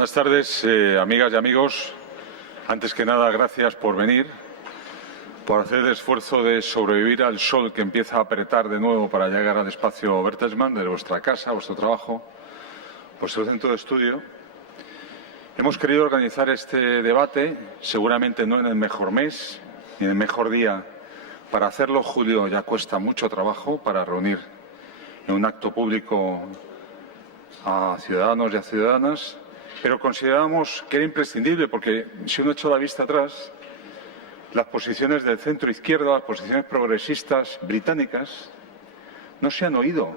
Buenas tardes, amigas y amigos. Antes que nada, gracias por venir, por hacer el esfuerzo de sobrevivir al sol que empieza a apretar de nuevo para llegar al espacio Bertelsmann, de vuestra casa, vuestro trabajo, vuestro centro de estudio. Hemos querido organizar este debate, seguramente no en el mejor mes ni en el mejor día. Para hacerlo, julio ya cuesta mucho trabajo para reunir en un acto público a ciudadanos y a ciudadanas, pero consideramos que era imprescindible porque, si uno echa la vista atrás, las posiciones del centro izquierda, las posiciones progresistas británicas, no se han oído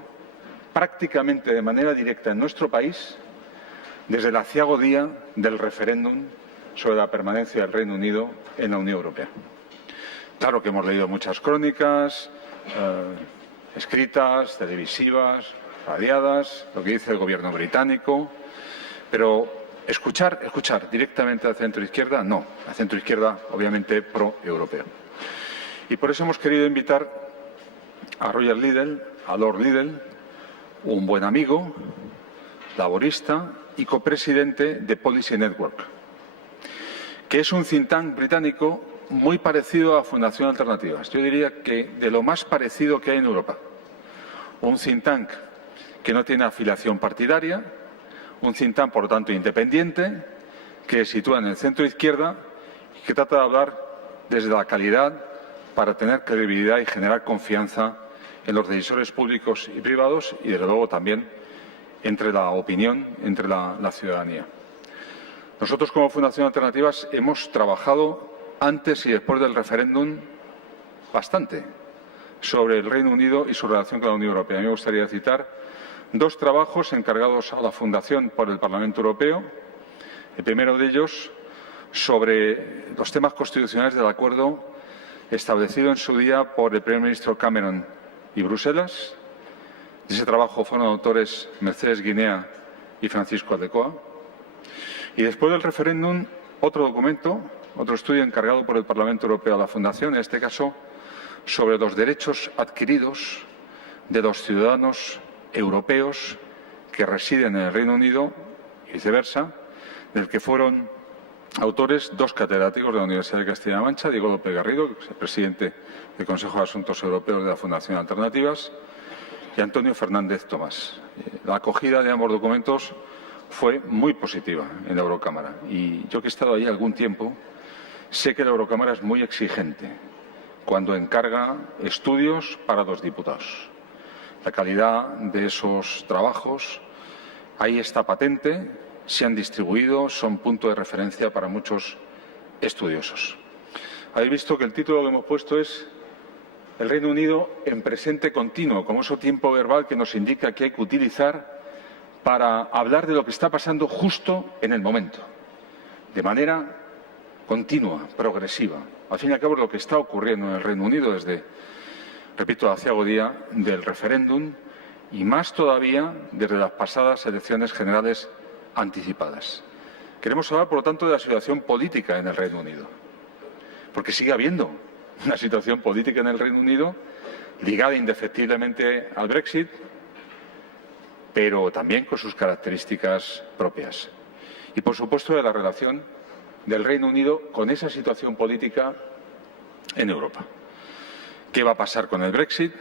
prácticamente de manera directa en nuestro país desde el aciago día del referéndum sobre la permanencia del Reino Unido en la Unión Europea. Claro que hemos leído muchas crónicas, escritas, televisivas, radiadas, lo que dice el gobierno británico, pero escuchar directamente al centro izquierda, no. Al centro izquierda, obviamente, pro-europeo. Y por eso hemos querido invitar a Roger Liddell, a Lord Liddell, un buen amigo, laborista y copresidente de Policy Network, que es un think tank británico muy parecido a Fundación Alternativas. Yo diría que de lo más parecido que hay en Europa. Un think tank que no tiene afiliación partidaria, un think tank, por lo tanto, independiente, que se sitúa en el centro izquierda y que trata de hablar desde la calidad para tener credibilidad y generar confianza en los decisores públicos y privados y, desde luego, también entre la opinión, entre la ciudadanía. Nosotros, como Fundación Alternativas, hemos trabajado antes y después del referéndum bastante sobre el Reino Unido y su relación con la Unión Europea. A mí me gustaría citar dos trabajos encargados a la Fundación por el Parlamento Europeo. El primero de ellos sobre los temas constitucionales del acuerdo establecido en su día por el primer ministro Cameron y Bruselas. De ese trabajo fueron autores Mercedes Guinea y Francisco Aldecoa. Y después del referéndum, otro documento, otro estudio encargado por el Parlamento Europeo a la Fundación, en este caso sobre los derechos adquiridos de los ciudadanos europeos que residen en el Reino Unido y viceversa, del que fueron autores dos catedráticos de la Universidad de Castilla-La Mancha, Diego López Garrido, que es el presidente del Consejo de Asuntos Europeos de la Fundación Alternativas, y Antonio Fernández Tomás. La acogida de ambos documentos fue muy positiva en la Eurocámara y yo, que he estado ahí algún tiempo, sé que la Eurocámara es muy exigente cuando encarga estudios para los diputados. La calidad de esos trabajos ahí está patente, se han distribuido, son punto de referencia para muchos estudiosos. Habéis visto que el título que hemos puesto es El Reino Unido en presente continuo, como ese tiempo verbal que nos indica que hay que utilizar para hablar de lo que está pasando justo en el momento, de manera continua, progresiva. Al fin y al cabo, lo que está ocurriendo en el Reino Unido desde, repito, el aciago día del referéndum y más todavía desde las pasadas elecciones generales anticipadas. Queremos hablar, por lo tanto, de la situación política en el Reino Unido, porque sigue habiendo una situación política en el Reino Unido ligada indefectiblemente al Brexit, pero también con sus características propias. Y, por supuesto, de la relación del Reino Unido con esa situación política en Europa. ¿Qué va a pasar con el Brexit?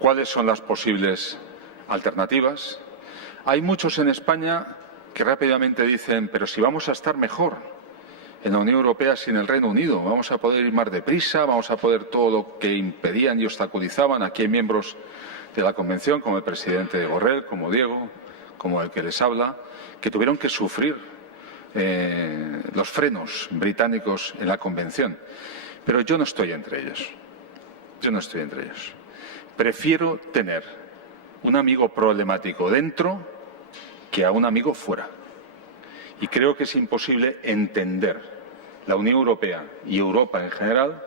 ¿Cuáles son las posibles alternativas? Hay muchos en España que rápidamente dicen, pero si vamos a estar mejor en la Unión Europea sin el Reino Unido, vamos a poder ir más deprisa, vamos a poder todo lo que impedían y obstaculizaban. Aquí hay miembros de la Convención, como el presidente de Borrell, como Diego, como el que les habla, que tuvieron que sufrir los frenos británicos en la Convención. Pero yo no estoy entre ellos. Yo no estoy entre ellos. Prefiero tener un amigo problemático dentro que a un amigo fuera. Y creo que es imposible entender la Unión Europea y Europa en general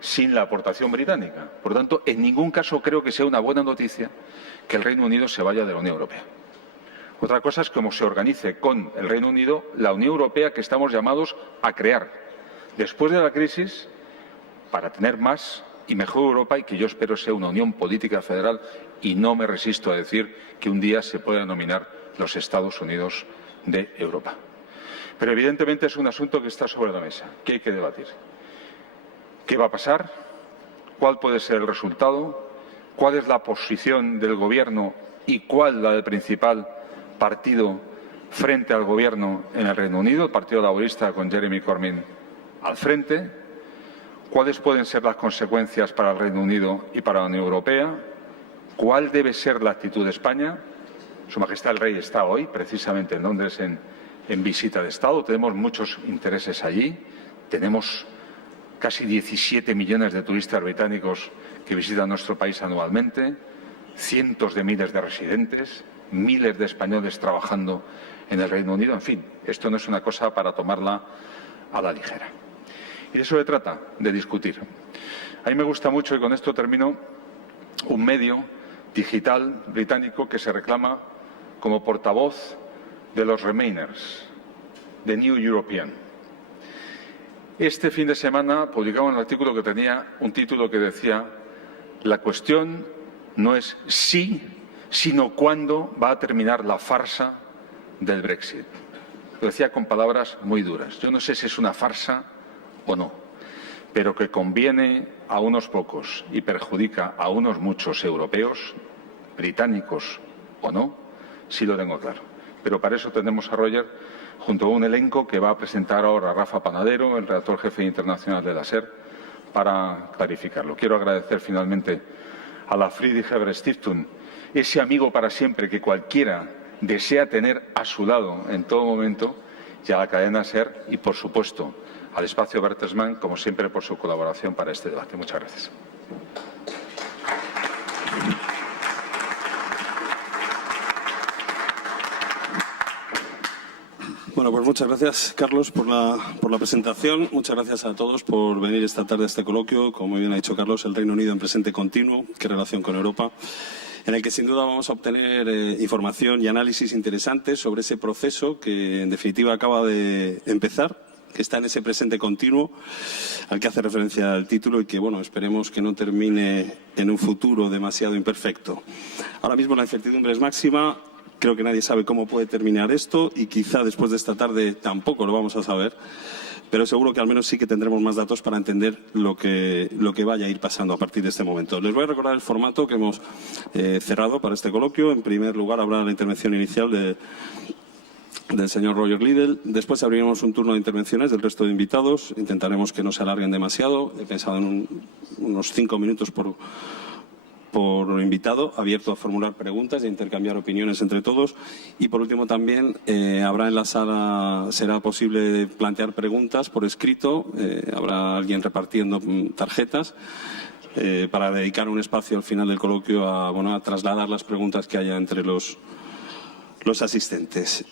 sin la aportación británica. Por lo tanto, en ningún caso creo que sea una buena noticia que el Reino Unido se vaya de la Unión Europea. Otra cosa es cómo se organice con el Reino Unido la Unión Europea que estamos llamados a crear después de la crisis para tener más y mejor Europa, y que yo espero sea una unión política federal, y no me resisto a decir que un día se pueda denominar los Estados Unidos de Europa. Pero evidentemente es un asunto que está sobre la mesa, que hay que debatir. ¿Qué va a pasar? ¿Cuál puede ser el resultado? ¿Cuál es la posición del Gobierno y cuál la del principal partido frente al Gobierno en el Reino Unido, el Partido Laborista con Jeremy Corbyn al frente? ¿Cuáles pueden ser las consecuencias para el Reino Unido y para la Unión Europea? ¿Cuál debe ser la actitud de España? Su Majestad el Rey está hoy, precisamente en Londres, en visita de Estado. Tenemos muchos intereses allí. Tenemos casi 17 millones de turistas británicos que visitan nuestro país anualmente, cientos de miles de residentes, miles de españoles trabajando en el Reino Unido. En fin, esto no es una cosa para tomarla a la ligera. Y de eso se trata, de discutir. A mí me gusta mucho, y con esto termino, un medio digital británico que se reclama como portavoz de los Remainers, de New European. Este fin de semana publicaba un artículo que tenía un título que decía: la cuestión no es si, sino cuándo va a terminar la farsa del Brexit. Lo decía con palabras muy duras. Yo no sé si es una farsa o no, pero que conviene a unos pocos y perjudica a unos muchos europeos, británicos o no, sí lo tengo claro. Pero para eso tenemos a Roger junto a un elenco que va a presentar ahora Rafa Panadero, el redactor jefe internacional de la SER, para clarificarlo. Quiero agradecer finalmente a la Friedrich Ebert Stiftung, ese amigo para siempre que cualquiera desea tener a su lado en todo momento, y a la cadena SER y, por supuesto, al espacio Bertelsmann, como siempre, por su colaboración para este debate. Muchas gracias. Bueno, pues muchas gracias, Carlos, por la presentación. Muchas gracias a todos por venir esta tarde a este coloquio. Como bien ha dicho Carlos, el Reino Unido en presente continuo, qué relación con Europa, en el que sin duda vamos a obtener información y análisis interesantes sobre ese proceso que en definitiva acaba de empezar, que está en ese presente continuo al que hace referencia el título y que, bueno, esperemos que no termine en un futuro demasiado imperfecto. Ahora mismo la incertidumbre es máxima. Creo que nadie sabe cómo puede terminar esto y quizá después de esta tarde tampoco lo vamos a saber, pero seguro que al menos sí que tendremos más datos para entender lo que vaya a ir pasando a partir de este momento. Les voy a recordar el formato que hemos cerrado para este coloquio. En primer lugar habrá la intervención inicial del señor Roger Liddell. Después abriremos un turno de intervenciones del resto de invitados. Intentaremos que no se alarguen demasiado. He pensado en unos 5 minutos por invitado, abierto a formular preguntas e intercambiar opiniones entre todos. Y por último también habrá en la sala, será posible plantear preguntas por escrito, habrá alguien repartiendo tarjetas para dedicar un espacio al final del coloquio a trasladar las preguntas que haya entre los asistentes.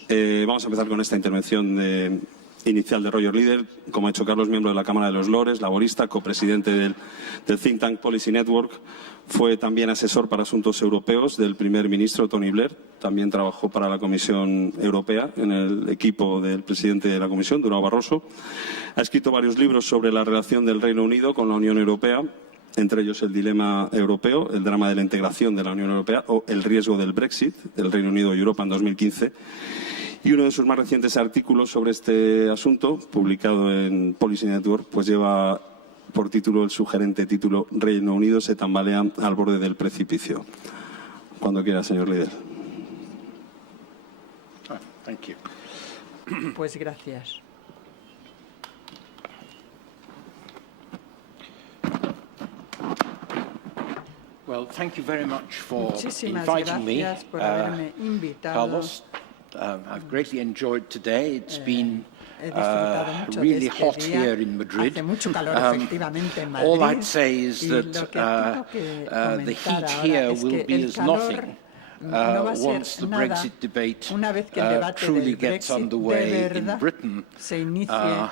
Vamos a empezar con esta intervención inicial de Roger Liddell, como ha hecho Carlos, miembro de la Cámara de los Lores, laborista, copresidente del think tank Policy Network. Fue también asesor para asuntos europeos del primer ministro Tony Blair. También trabajó para la Comisión Europea en el equipo del presidente de la Comisión, Durão Barroso. Ha escrito varios libros sobre la relación del Reino Unido con la Unión Europea, entre ellos El dilema europeo, El drama de la integración de la Unión Europea o El riesgo del Brexit, del Reino Unido y Europa en 2015. Y uno de sus más recientes artículos sobre este asunto, publicado en Policy Network, pues lleva por título el sugerente título Reino Unido se tambalea al borde del precipicio. Cuando quiera, señor Liddell. Thank you. Pues gracias. Well, thank you very much for Muchísimas inviting me, gracias por haberme invitado. Carlos. I've greatly enjoyed today. It's been He disfrutado mucho really de este hot día. here in Madrid. Hace mucho calor, efectivamente, en Madrid. All I'd say is Y that lo que tengo que the comentar heat ahora here es will que be el as calor nothing no va a ser once the nada Brexit debate una vez que el debate truly del gets Brexit underway de in verdad Britain se inicie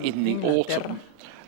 in the Inglaterra. autumn.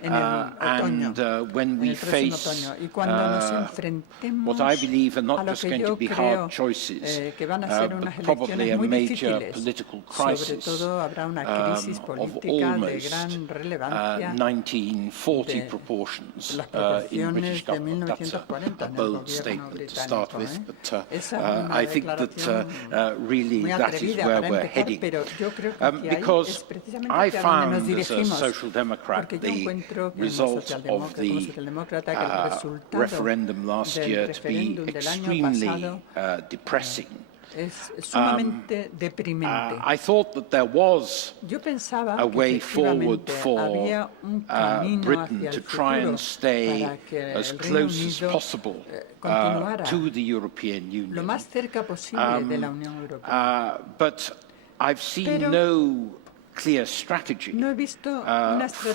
en el otoño, and when en we el próximo face otoño. Y cuando nos enfrentemos what I believe are a not lo just que going yo to be creo hard choices, que van a ser but unas probably elecciones a muy major difíciles. political Sobre crisis todo habrá una crisis of política de almost gran relevancia 1940 de proportions las in British proporciones de government. That's 1940 a en el bold gobierno statement to start with, británico. but Esa es una I think that declaración really muy that is atrevida where para we're empezar, heading. pero yo creo que hacia ahí es Because precisamente I hacia donde nos found as a dirigimos. social democrat Porque yo the encuentro que como result of socialdemócrata que el resultado referendum last del year to be referéndum del año extremely pasado depressing. es sumamente deprimente. I thought that there was Yo pensaba a que way forward efectivamente for había un camino Britain hacia to el try and futuro stay para que as el Reino close as Unido possible continuara to the European lo Union. más cerca posible de la Unión Europea. But I've seen Pero no clear strategy no he visto una estrategia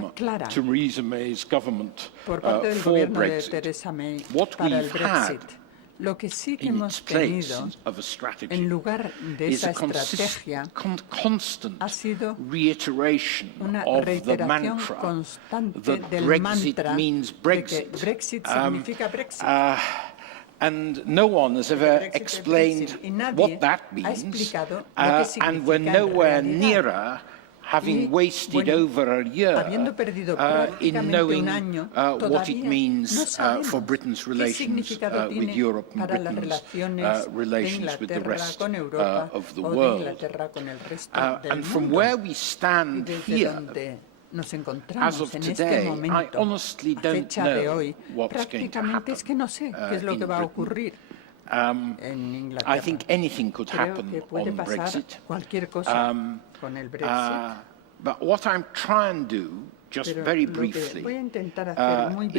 from clara Theresa May's government por parte del for gobierno de Brexit. Theresa May What para el we've had Brexit. Lo que sí que in hemos its place tenido of a strategy en lugar de is esa a estrategia constant ha sido reiteration una of the reiteración mantra constante that del Brexit mantra means de Brexit. que Brexit significa Brexit. And no one has ever explained Brexit. Y nadie what that ha means, explicado lo que and we're significa en nowhere realidad. nearer having wasted bueno, over a year habiendo perdido in prácticamente knowing un año, what it todavía means no sabemos for Britain's qué relations significado with tiene Europe and para las Britain's relaciones de relations with the Inglaterra rest con Europa of the o de world. Inglaterra con el resto del And from mundo. where we Y stand desde here, donde nos as encontramos of en today, este I momento, honestly a don't fecha de know hoy, what's going to prácticamente es que no sé qué es lo in que va a Britain. ocurrir en I Inglaterra. think anything could Creo happen que puede on pasar Brexit. cualquier cosa con el Brexit. But what I'm trying to do, just Pero very lo que briefly, voy a intentar hacer muy is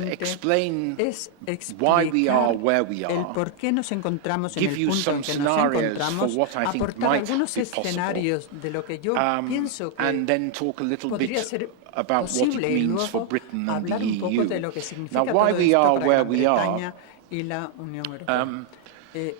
brevemente explain es why we are explicar where we el are, por qué nos encontramos en give el you punto some en que nos scenarios encontramos, for what I think aportar might algunos be possible, escenarios de lo que yo pienso and que then talk a little podría bit ser about what it posible y means for luego Britain and the hablar un poco EU. de lo que significa Now, why todo we esto are para where Gran we are, Bretaña y la Unión Europea.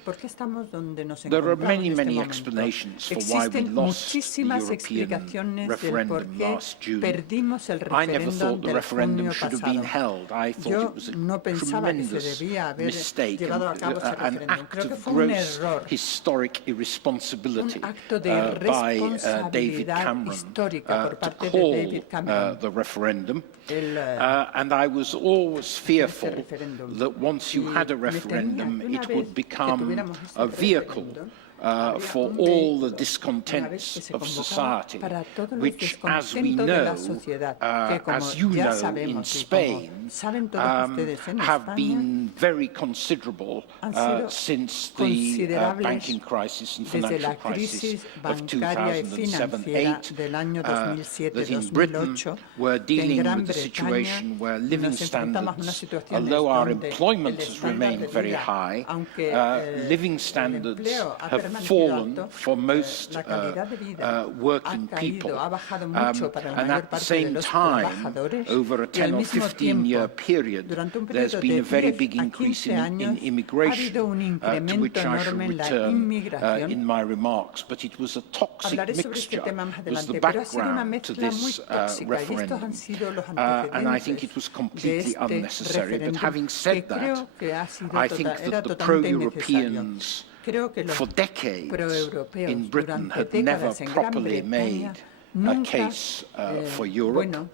¿Por qué estamos donde nos there are encontramos many, en este many momento? explanations for why we Existen lost the muchísimas European explicaciones del por referendum qué last June. perdimos el I never referéndum thought the del referendum junio should have been pasado. held. I thought Yo it was a no pensaba que se tremendous debía haber mistake, llevado a cabo ese an referéndum. act Creo que of fue un gross error, historic irresponsibility un acto de by David irresponsabilidad Cameron histórica por to parte de call David Cameron. the referendum. El, And I was always fearful referéndum. that once you had a Y me temía referendum, que una it vez would que become tuviéramos ese a vehicle referéndum, for un all the vehículo, discontents una vez que se of convocaba society, para todos los which, as we descontentos de la know, sociedad, que como as you ya know, in sabemos y Spain, como saben todos ustedes en have España, been very considerable han sido since the considerables banking crisis and desde financial la crisis crisis of bancaria y financiera 2007-8, del año that in Britain 2007-2008, we're que en dealing Gran with a situation where Bretaña living nos enfrentamos a unas standards, situaciones although our donde employment el has estándar remained de very vida, high, aunque living el standards empleo ha have permanecido fallen alto, for most la calidad de vida working ha people. caído, ha bajado mucho para la And mayor at the parte de same los time, trabajadores over a y al 10 or mismo 15-year tiempo, period, durante un there's periodo been de a very 10 big a increase 15 in años ha immigration, habido un to incremento which I shall enorme en la return inmigración. in my remarks. But it was a toxic Hablaré sobre este mixture, tema más was the adelante, pero ha sido una background to mezcla muy this tóxica y estos referendum. han sido los And I think antecedentes it was de completely este unnecessary. But referéndum, having que said that, creo que ha sido I think era that the totalmente innecesario. pro-Europeans Creo que los for decades proeuropeos in Britain durante had never décadas en Gran properly Bretaña made a nunca, case for Europe. bueno,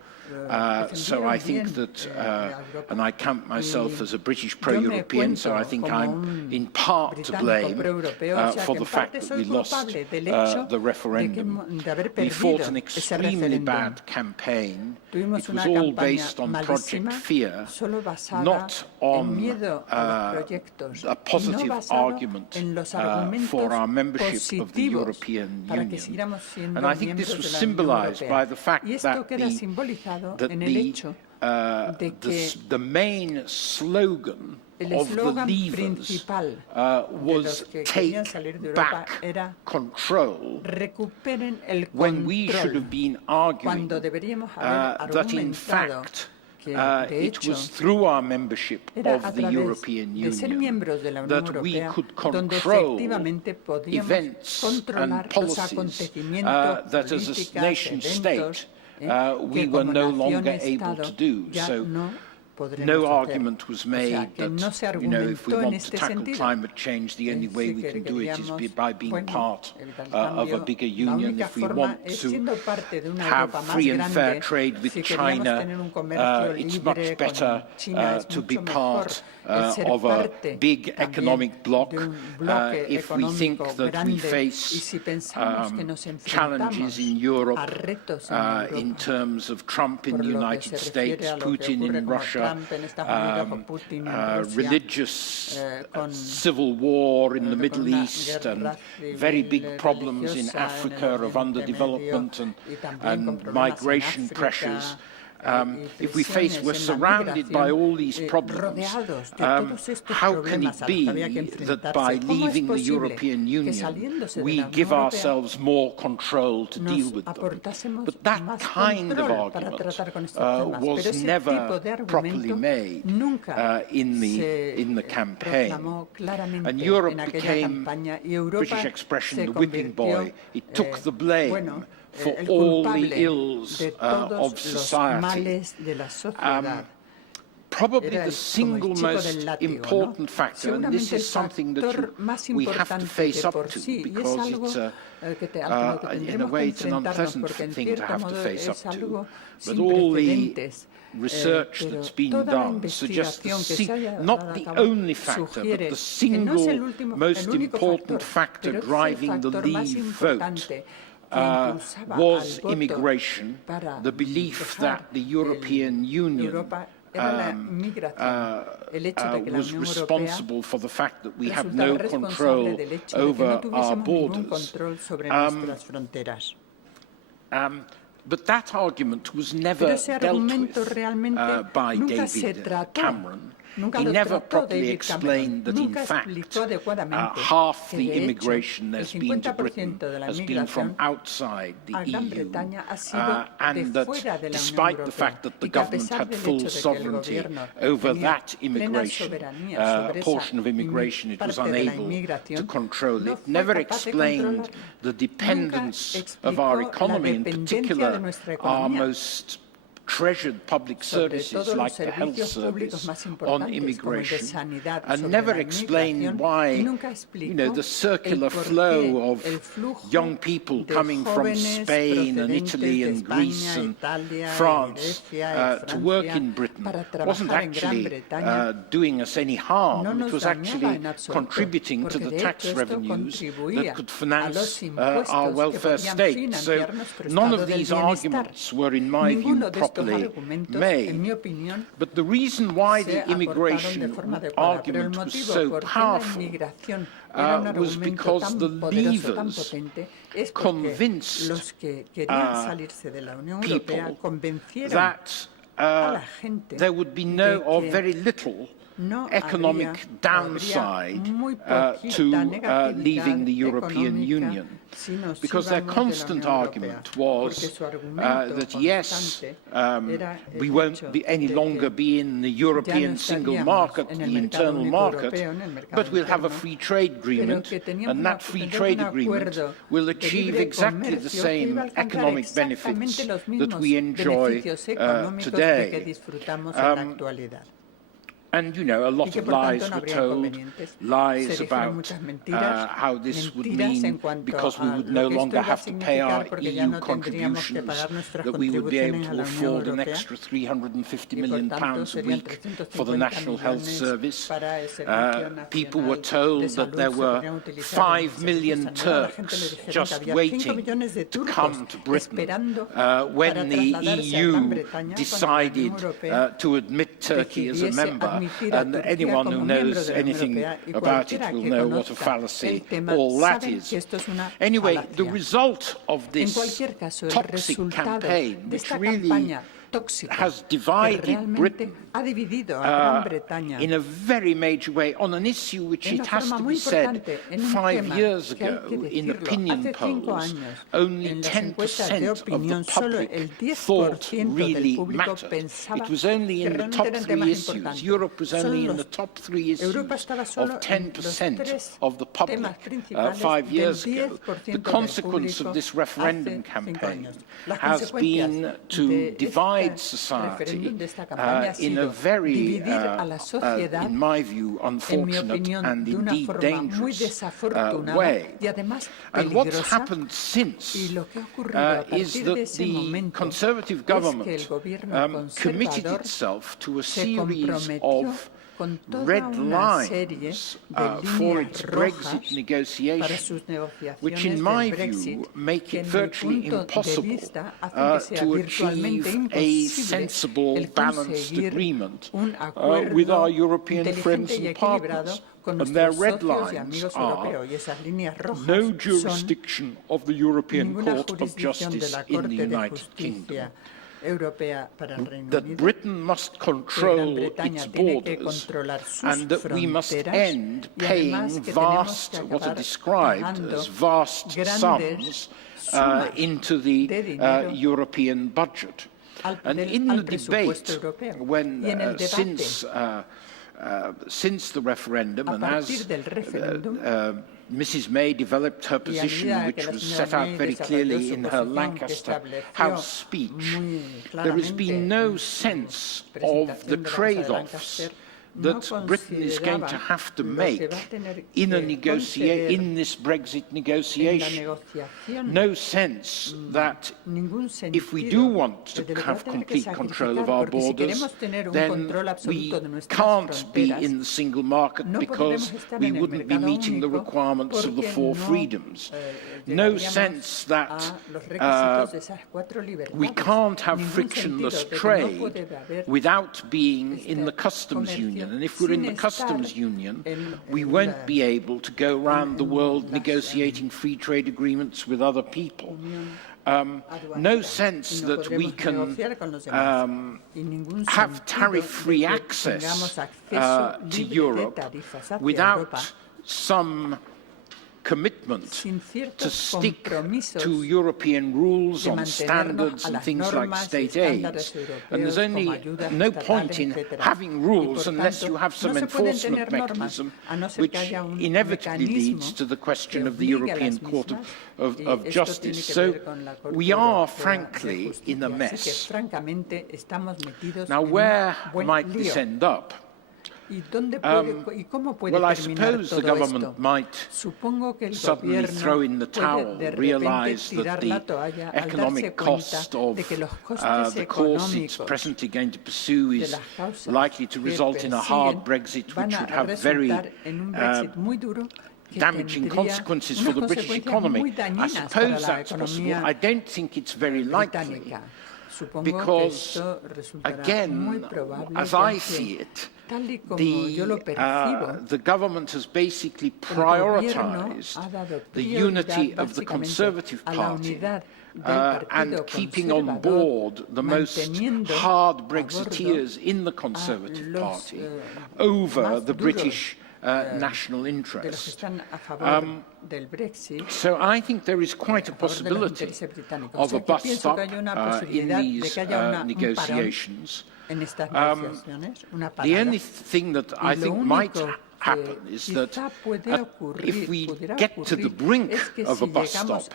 So I defendieron think bien, that, a Europa. and I count myself Y as a British yo me pro-European, so I cuento think como I'm un in part to británico blame pro-europeo, o sea for que the en fact parte that soy we lost culpable del hecho the referendum. de haber We fought perdido an ese extremely referéndum. bad campaign. Tuvimos It una was all campaña based on malísima, Project Fear, solo basada not en on miedo a los proyectos, a positive y no basado argument en los argumentos for our membership of the positivos European para que Union. siguiéramos siendo And I think miembros this was de la Unión symbolized Europea. by the fact Y esto that queda simbolizado en el hecho de que the main slogan el of the eslogan leavers principal de was los que take querían salir de Europa back era control, recuperen el when we should control, have been arguing cuando deberíamos haber that in argumentado fact que de it hecho was through our membership era of a the través European de ser Union miembros de la Unión that we Europea could donde control efectivamente podíamos events controlar and los policies acontecimientos, that as a políticas, nation eventos state we were no longer able to do. So no argument was made that, if we want to tackle climate change, the only way we can do it is by being part of a bigger union. If we want to have free and fair trade with China, it's much better to be part of a big economic bloc. If we think that we face challenges in Europe in terms of Trump in the United States, Putin in Russia, religious civil war in the Middle East, and very big problems in Africa of underdevelopment and migration pressures. If we're surrounded by all these problems, how can it be that by leaving the European Union, we give ourselves more control to deal with them? But that kind of argument was never properly made in the campaign. And Europe became, British expression, the whipping boy. It took the blame for all the ills of society. Probably the single most important factor, and this is something that we have to face up to, because it's in a way it's an unpleasant thing to have to face up to. But all the research that's been done suggests not the only factor, but the single most important factor driving the Leave vote was immigration, the belief that the European Union was responsible for the fact that we have no control over our borders. But that argument was never dealt with by David Cameron. He never properly explained that, in fact, half the immigration there's been to Britain has been from outside the EU, and that despite the fact that the government had full sovereignty over that immigration, portion of immigration, it was unable to control it. Never explained the dependence of our economy, in particular our most treasured public services like the health service on immigration, and never explained why, the circular flow of young people coming from Spain and Italy and Greece and France to work in Britain wasn't actually doing us any harm. It was actually contributing to the tax revenues that could finance our welfare state. So none of these arguments were, in my view, properly made. But the reason why the immigration argument was so powerful was because the Leavers convinced people that there would be no or very little economic downside to leaving the European Union, because their constant argument was that yes, we won't be any longer be in the European single market, the internal market, but we'll have a free trade agreement, and that free trade agreement will achieve exactly the same economic benefits that we enjoy today. And, a lot of lies were told, lies about how this would mean, because we would no longer have to pay our EU contributions, that we would be able to afford an extra £350 million a week for the National Health Service. People were told that there were 5 million Turks just waiting to come to Britain when the EU decided to admit Turkey as a member. And anyone who knows anything about it will know what a fallacy all that is. Anyway, the result of this toxic campaign, which really has divided Britain in a very major way on an issue which, it has to be said, 5 years ago, in opinion polls, only 10% of the public thought really mattered. It was only in the top 3 issues. Europe was only in the top 3 issues of 10% of the public 5 years ago. The consequence of this referendum campaign has been to divide society in a very, in my view, unfortunate and indeed dangerous way. And what's happened since is that the Conservative government committed itself to a series of red lines for its Brexit negotiations, which in my view make it virtually impossible to achieve a sensible, balanced agreement with our European friends and partners. And their red lines are no jurisdiction of the European Court of Justice in the United Kingdom, that Britain must control its borders, and that we must end paying vast, what are described as vast sums into the European budget. And in the debate, when since the referendum, and as Mrs. May developed her position, which was set out very clearly in her Lancaster House speech, there has been no sense of the trade-offs that Britain is going to have to make in this Brexit negotiation. No sense that if we do want to have complete control of our borders, then we can't be in the single market because we wouldn't be meeting the requirements of the 4 freedoms. No sense that we can't have frictionless trade without being in the customs union. And if we're in the customs union, we won't be able to go around the world negotiating free trade agreements with other people. No sense that we can have tariff-free access to Europe without some commitment to stick to European rules on standards and things like state aids. And there's only no point in having rules unless you have some enforcement mechanism, which inevitably leads to the question of the European Court of Justice. So we are, frankly, in a mess. Now, where might this end up? Well, I suppose the government might suddenly throw in the towel, realise that the economic cost of the course it's presently going to pursue is likely to result in a hard Brexit, which would have very damaging consequences for the British economy. I suppose that's possible. I don't think it's very likely, because, again, as I see it, the government has basically prioritised the unity of the Conservative Party and keeping on board the most hard Brexiteers in the Conservative Party over the British national interest. So I think there is quite a possibility of a bust-up in these negotiations. The only thing that I think might happen is that if we get to the brink of a bus-stop,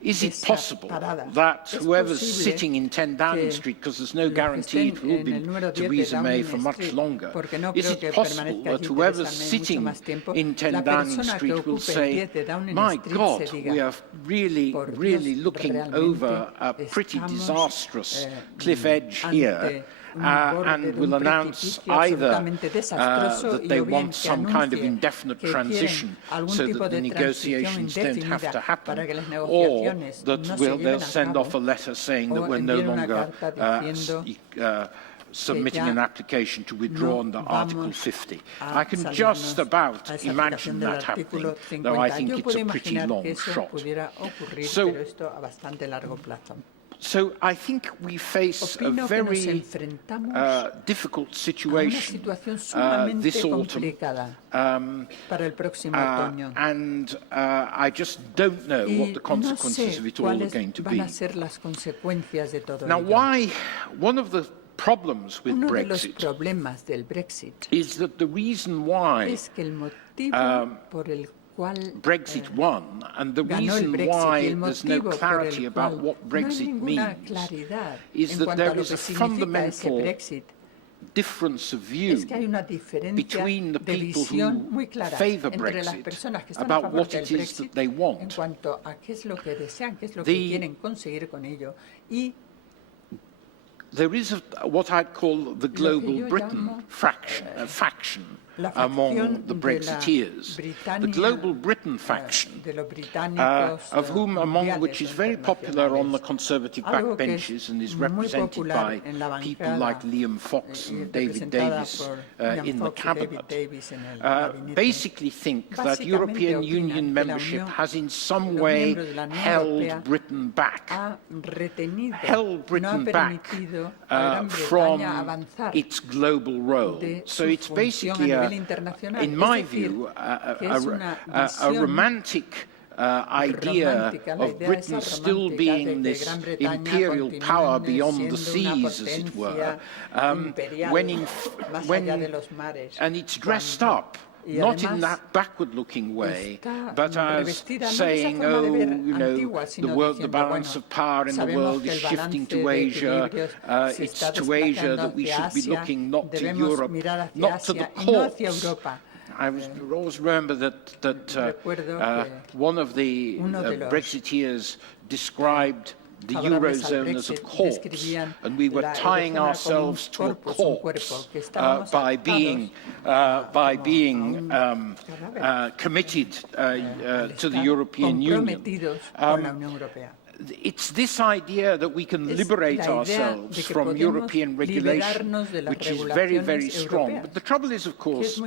is it possible that whoever's sitting in 10 Downing Street, because there's no guarantee it will be Theresa May for much longer, is it possible that whoever's sitting in 10 Downing Street will say, my God, we are really, really looking over a pretty disastrous cliff edge here, and will announce either that they want some kind of indefinite transition so that the negotiations don't have to happen, or that they'll send off a letter saying that we're no longer submitting an application to withdraw under Article 50. I can just about imagine that happening, though I think it's a pretty long shot. So I think we face a very difficult situation this autumn, and I just don't know what the consequences of it all are going to be. Now, one of the problems with Brexit is that the reason why Brexit won, and the reason why there's no clarity about what Brexit means, is that there is a fundamental difference of view between the people who favour Brexit about what it is that they want. There is what I'd call the Global Britain faction among the Brexiteers. The Global Britain faction, of whom among which is very popular on the Conservative backbenches and is represented by people like Liam Fox and David Davis in the cabinet, basically think that European Union membership has in some way held Britain back from its global role. So it's basically, in my view, a romantic idea of Britain still being this imperial power beyond the seas, as it were, and it's dressed up not in that backward-looking way, but as saying, oh, you know, the balance of power in the world is shifting to Asia. It's to Asia that we should be looking, not to Europe, not to the courts. I always remember that one of the Brexiteers described the Eurozone as a corpse, and we were tying ourselves to a corpse by being committed to the European Union. It's this idea that we can liberate ourselves from European regulation, which is very, very strong. But the trouble is, of course,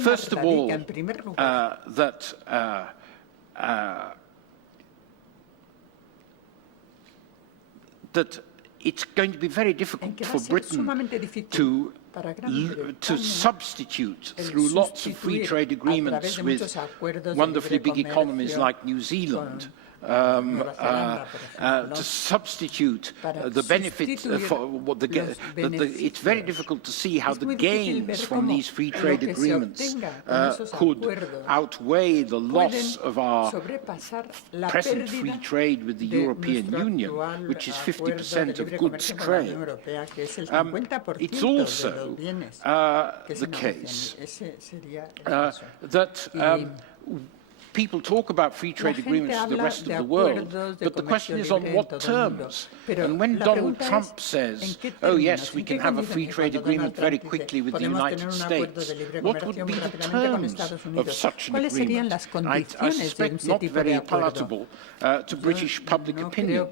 first of all, that it's going to be very difficult for Britain to substitute through lots of free trade agreements with wonderfully big economies like New Zealand, to substitute the benefits it's very difficult to see how the gains from these free trade agreements could outweigh the loss of our present free trade with the European Union, which is 50% of goods trade. It's also the case that people talk about free trade agreements with the rest of the world, but the question is on what terms. And when Donald Trump says, oh yes, we can have a free trade agreement very quickly with the United States, what would be the terms of such an agreement? I suspect not very palatable to British public opinion.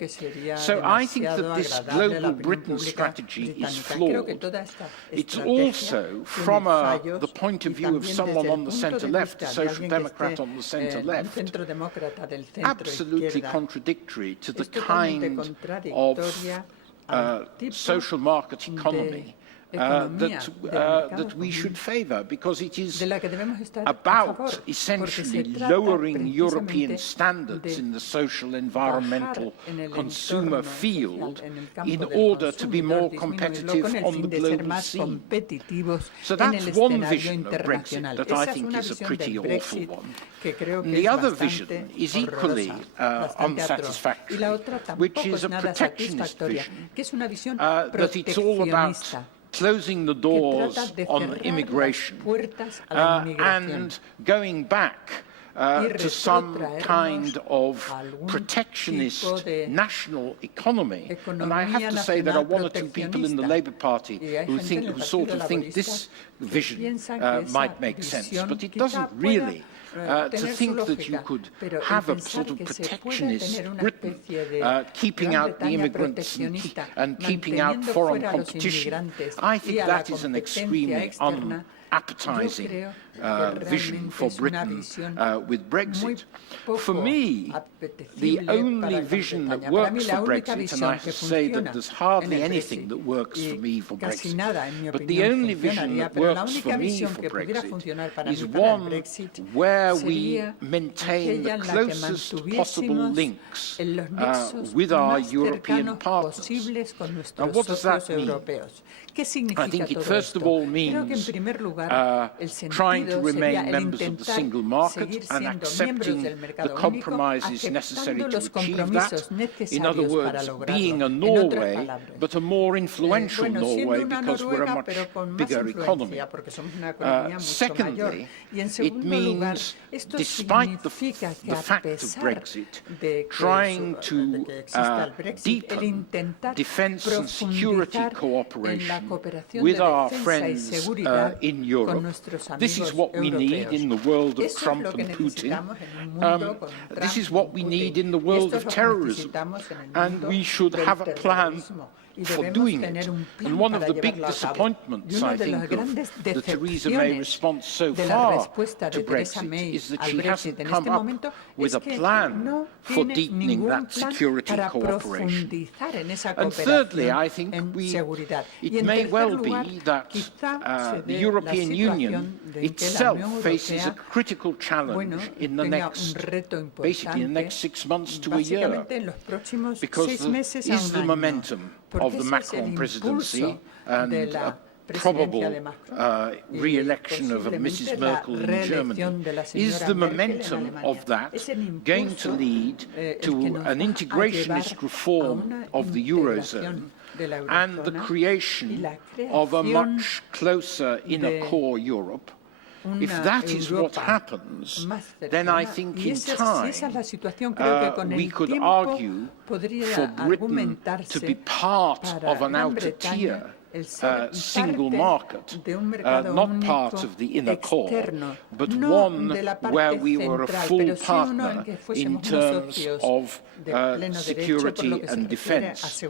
So I think that this global Britain strategy is flawed. It's also, from the point of view of someone on the centre-left, a social democrat on the centre left, absolutely contradictory to the kind of social market economy that we should favour, because it is about essentially lowering European standards in the social, environmental, consumer field in order to be more competitive on the global scene. So that's one vision of Brexit that I think is a pretty awful one. And the other vision is equally unsatisfactory, which is a protectionist vision, that it's all about closing the doors on immigration and going back to some kind of protectionist national economy. And I have to say there are one or two people in the Labour Party who sort of think this vision might make sense, but it doesn't really. To think that you could have a sort of protectionist Britain, keeping out the immigrants and keeping out foreign competition, I think that is an extremely appetizing vision for Britain with Brexit. For me, the only vision that works for Brexit, and I have to say that there's hardly anything that works for me for Brexit, but the only vision that works for me for Brexit is one where we maintain the closest possible links with our European partners. Now, what does that mean? I think it first of all means trying to remain members of the single market and accepting the compromises necessary to achieve that. In other words, being a Norway, but a more influential Norway because we're a much bigger economy. Secondly, it means, despite the fact of Brexit, trying to deepen defence and security cooperation with our friends in Europe. This is what we need in the world of Trump and Putin. This is what we need in the world of terrorism. And we should have a plan for doing it. And one of the big disappointments, I think, of the Theresa May response so far to Brexit is that she hasn't come up with a plan for deepening that security cooperation. And thirdly, I think it may well be that the European Union itself faces a critical challenge in the next, basically the next 6 months to a year, because there is the momentum of the Macron presidency and a probable re-election of Mrs. Merkel in Germany. Is the momentum of that going to lead to an integrationist reform of the Eurozone and the creation of a much closer inner core Europe? If that is what happens, then I think in time we could argue for Britain to be part of an outer-tier single market, not part of the inner core, but one where we were a full partner in terms of security and defence.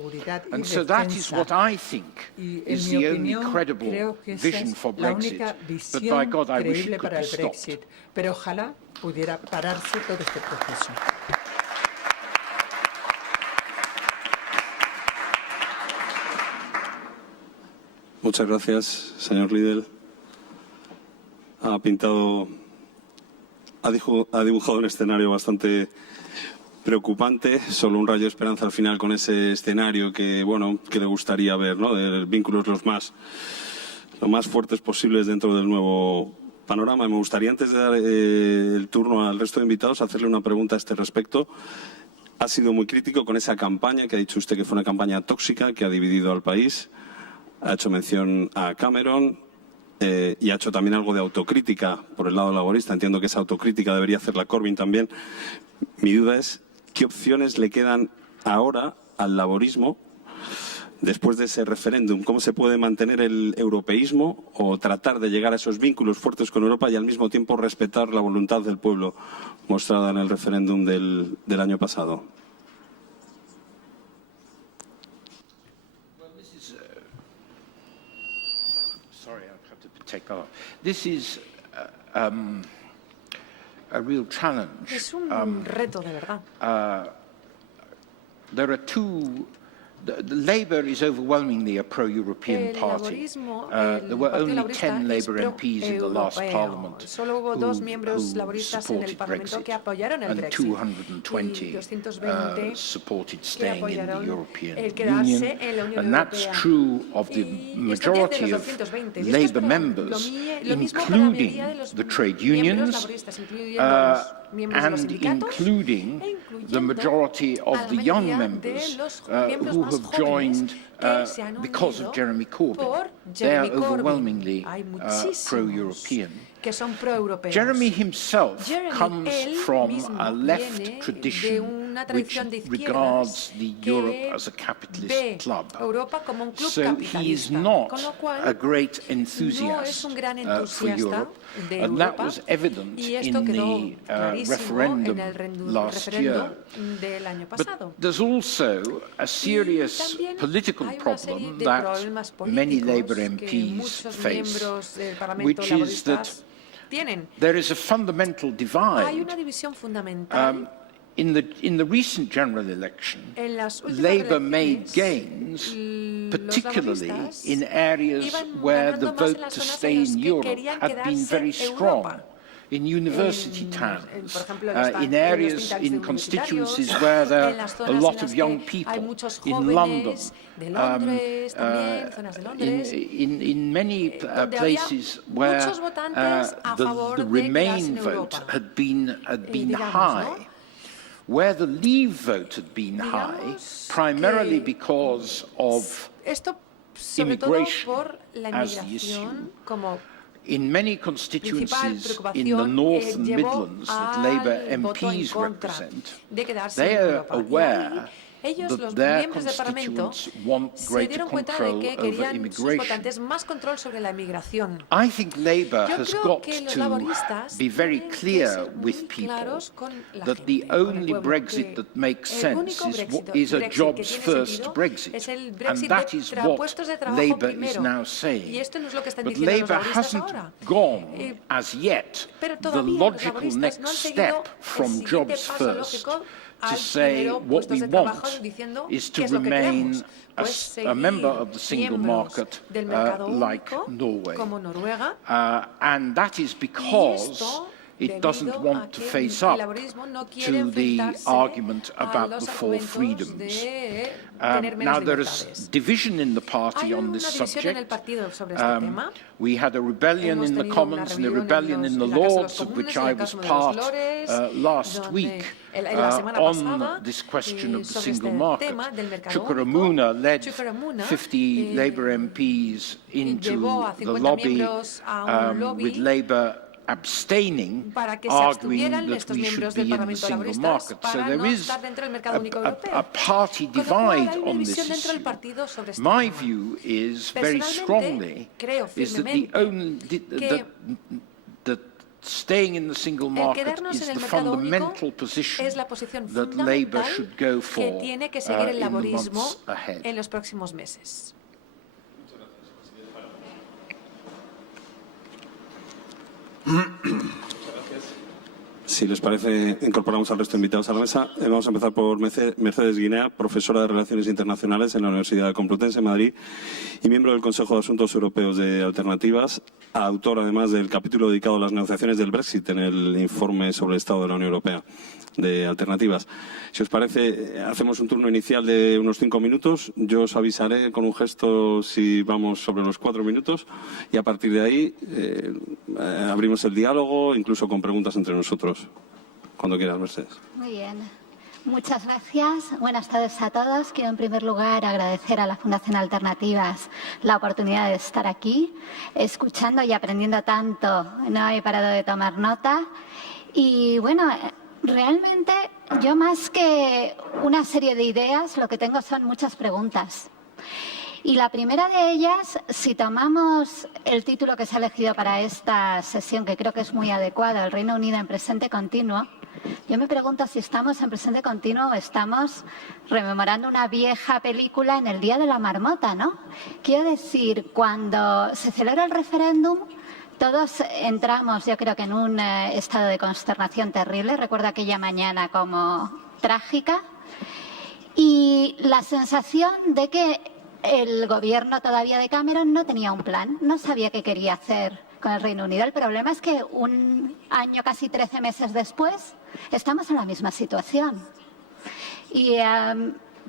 And so that is what I think is the only credible vision for Brexit, but by God, I wish it could be stopped. Muchas gracias, señor Liddell. Ha dibujado un escenario bastante preocupante, solo un rayo de esperanza al final con ese escenario que, bueno, que le gustaría ver, ¿no? De vínculos lo más fuertes posibles dentro del nuevo panorama. Me gustaría, antes de dar el turno al resto de invitados, hacerle una pregunta a este respecto. Ha sido muy crítico con esa campaña que ha dicho usted que fue una campaña tóxica que ha dividido al país. Ha hecho mención a Cameron y ha hecho también algo de autocrítica por el lado laborista. Entiendo que esa autocrítica debería hacerla Corbyn también. Mi duda es, ¿qué opciones le quedan ahora al laborismo después de ese referéndum? ¿Cómo se puede mantener el europeísmo o tratar de llegar a esos vínculos fuertes con Europa y al mismo tiempo respetar la voluntad del pueblo mostrada en el referéndum del año pasado? This is a real challenge. Es un reto de verdad. There are two. The Labour is overwhelmingly a pro-European party. There were only 10 Labour MPs in the last Parliament Solo hubo 2 miembros laboristas en el Parlamento que apoyaron el Brexit, y 220 supported que staying in the apoyaron European el Union, quedarse en la Unión and that's Europea. true of the majority of Labour members, including the trade unions, and including the majority of the young members who have joined because of Jeremy Corbyn. They are overwhelmingly pro-European. Jeremy himself comes from a left tradition una tradición de izquierdas regards Europe que as a capitalist ve club. Europa como un club So he is capitalista, not con lo cual a great no es enthusiast un gran for entusiasta Europe, de and that Europa, was evident y esto in quedó the clarísimo referendum en el last referéndum year. del año But pasado. there's also a serious también political hay una serie problem de that problemas many políticos Labour que MPs muchos face, miembros del Parlamento which is that laboristas tienen. there is a fundamental Hay divide. una división fundamental. In the recent general election, En las últimas Labour made elecciones, gains, los particularly laboristas in areas iban where the ganando más en vote las to zonas stay en las in que Europe querían had been quedarse very en strong. Europa. In university por towns, ejemplo, in areas, in constituencies where there are a lot of young people, in London, in many places where the Remain vote had been high, where the Leave vote had been high, primarily because of immigration as the issue. In many constituencies in the North and Midlands that Labour MPs represent, they are aware that their constituents want greater control over immigration. I think Labour has got to be very clear with people that the only Brexit that makes sense is a jobs-first Brexit, and that is what Labour is now saying. But Labour hasn't gone, as yet, the logical next step from jobs first to say what we want is to remain a member of the single market like Norway. And that is because it doesn't want to face up to the argument about the four freedoms. Now, there is division in the party on this subject. We had a rebellion in the Commons and a rebellion in the Lords, of which I was part last week, on this question of the single market. Chukwuemeka led 50 Labour MPs into the lobby with Labour abstaining, arguing that we should be in the single market. So there is a party divide on this issue. My view is very strongly is that that staying in the single market is the fundamental position that Labour should go for in the months ahead. Si les parece, incorporamos al resto de invitados a la mesa. Vamos a empezar por Mercedes Guinea, profesora de Relaciones Internacionales en la Universidad Complutense de Madrid y miembro del Consejo de Asuntos Europeos de Alternativas, autora además del capítulo dedicado a las negociaciones del Brexit en el informe sobre el Estado de la Unión Europea de Alternativas. Si os parece, hacemos un turno inicial de unos 5 minutos. Yo os avisaré con un gesto si vamos sobre los 4 minutos y a partir de ahí abrimos el diálogo, incluso con preguntas entre nosotros. Cuando quieras, Mercedes. Muy bien. Muchas gracias. Buenas tardes a todos. Quiero en primer lugar agradecer a la Fundación Alternativas la oportunidad de estar aquí, escuchando y aprendiendo tanto. No he parado de tomar nota. Y bueno, realmente yo más que una serie de ideas, lo que tengo son muchas preguntas. Y la primera de ellas, si tomamos el título que se ha elegido para esta sesión, que creo que es muy adecuado, el Reino Unido en presente continuo, yo me pregunto si estamos en presente continuo o estamos rememorando una vieja película en el Día de la Marmota, ¿no? Quiero decir, cuando se celebra el referéndum, todos entramos, yo creo que en un estado de consternación terrible. Recuerdo aquella mañana como trágica. Y la sensación de que el gobierno todavía de Cameron no tenía un plan, no sabía qué quería hacer con el Reino Unido. El problema es que un año, casi 13 meses después, estamos en la misma situación. Y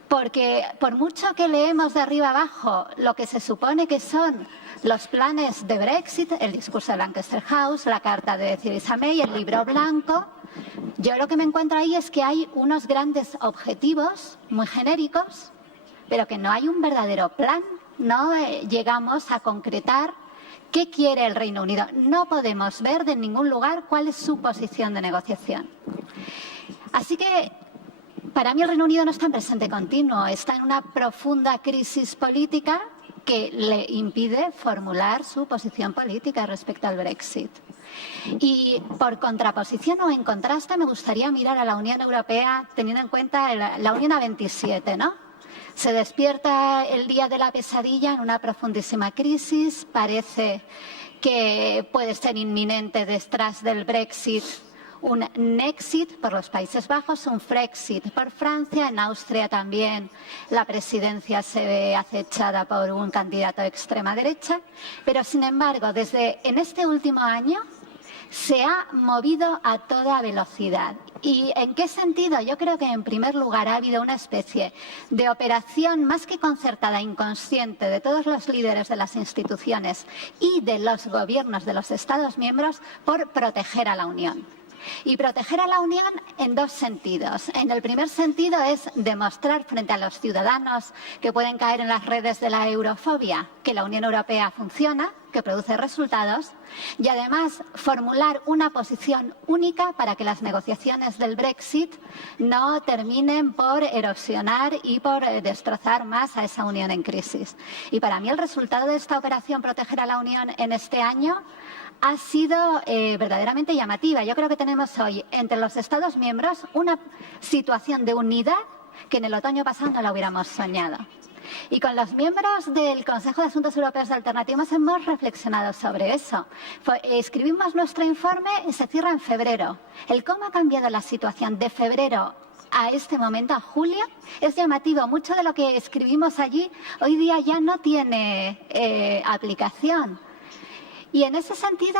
porque por mucho que leemos de arriba abajo lo que se supone que son los planes de Brexit, el discurso de Lancaster House, la carta de Theresa May, el libro blanco, yo lo que me encuentro ahí es que hay unos grandes objetivos muy genéricos, pero que no hay un verdadero plan, no llegamos a concretar qué quiere el Reino Unido. No podemos ver de ningún lugar cuál es su posición de negociación. Así que para mí el Reino Unido no está en presente continuo, está en una profunda crisis política que le impide formular su posición política respecto al Brexit. Y por contraposición o en contraste me gustaría mirar a la Unión Europea teniendo en cuenta la Unión A27, ¿no? Se despierta el día de la pesadilla en una profundísima crisis, parece que puede ser inminente detrás del Brexit un Nexit por los Países Bajos, un Frexit por Francia, en Austria también la presidencia se ve acechada por un candidato de extrema derecha, pero sin embargo en este último año se ha movido a toda velocidad. ¿Y en qué sentido? Yo creo que en primer lugar ha habido una especie de operación más que concertada, inconsciente de todos los líderes de las instituciones y de los gobiernos de los Estados miembros por proteger a la Unión. Y proteger a la Unión en dos sentidos. En el primer sentido es demostrar frente a los ciudadanos que pueden caer en las redes de la eurofobia que la Unión Europea funciona, que produce resultados, y además formular una posición única para que las negociaciones del Brexit no terminen por erosionar y por destrozar más a esa Unión en crisis. Y para mí el resultado de esta operación Proteger a la Unión en este año ha sido verdaderamente llamativa. Yo creo que tenemos hoy entre los Estados miembros una situación de unidad que en el otoño pasado no la hubiéramos soñado. Y con los miembros del Consejo de Asuntos Europeos Alternativos hemos reflexionado sobre eso. Escribimos nuestro informe y se cierra en febrero. El cómo ha cambiado la situación de febrero a este momento, a julio, es llamativo. Mucho de lo que escribimos allí hoy día ya no tiene aplicación. Y en ese sentido,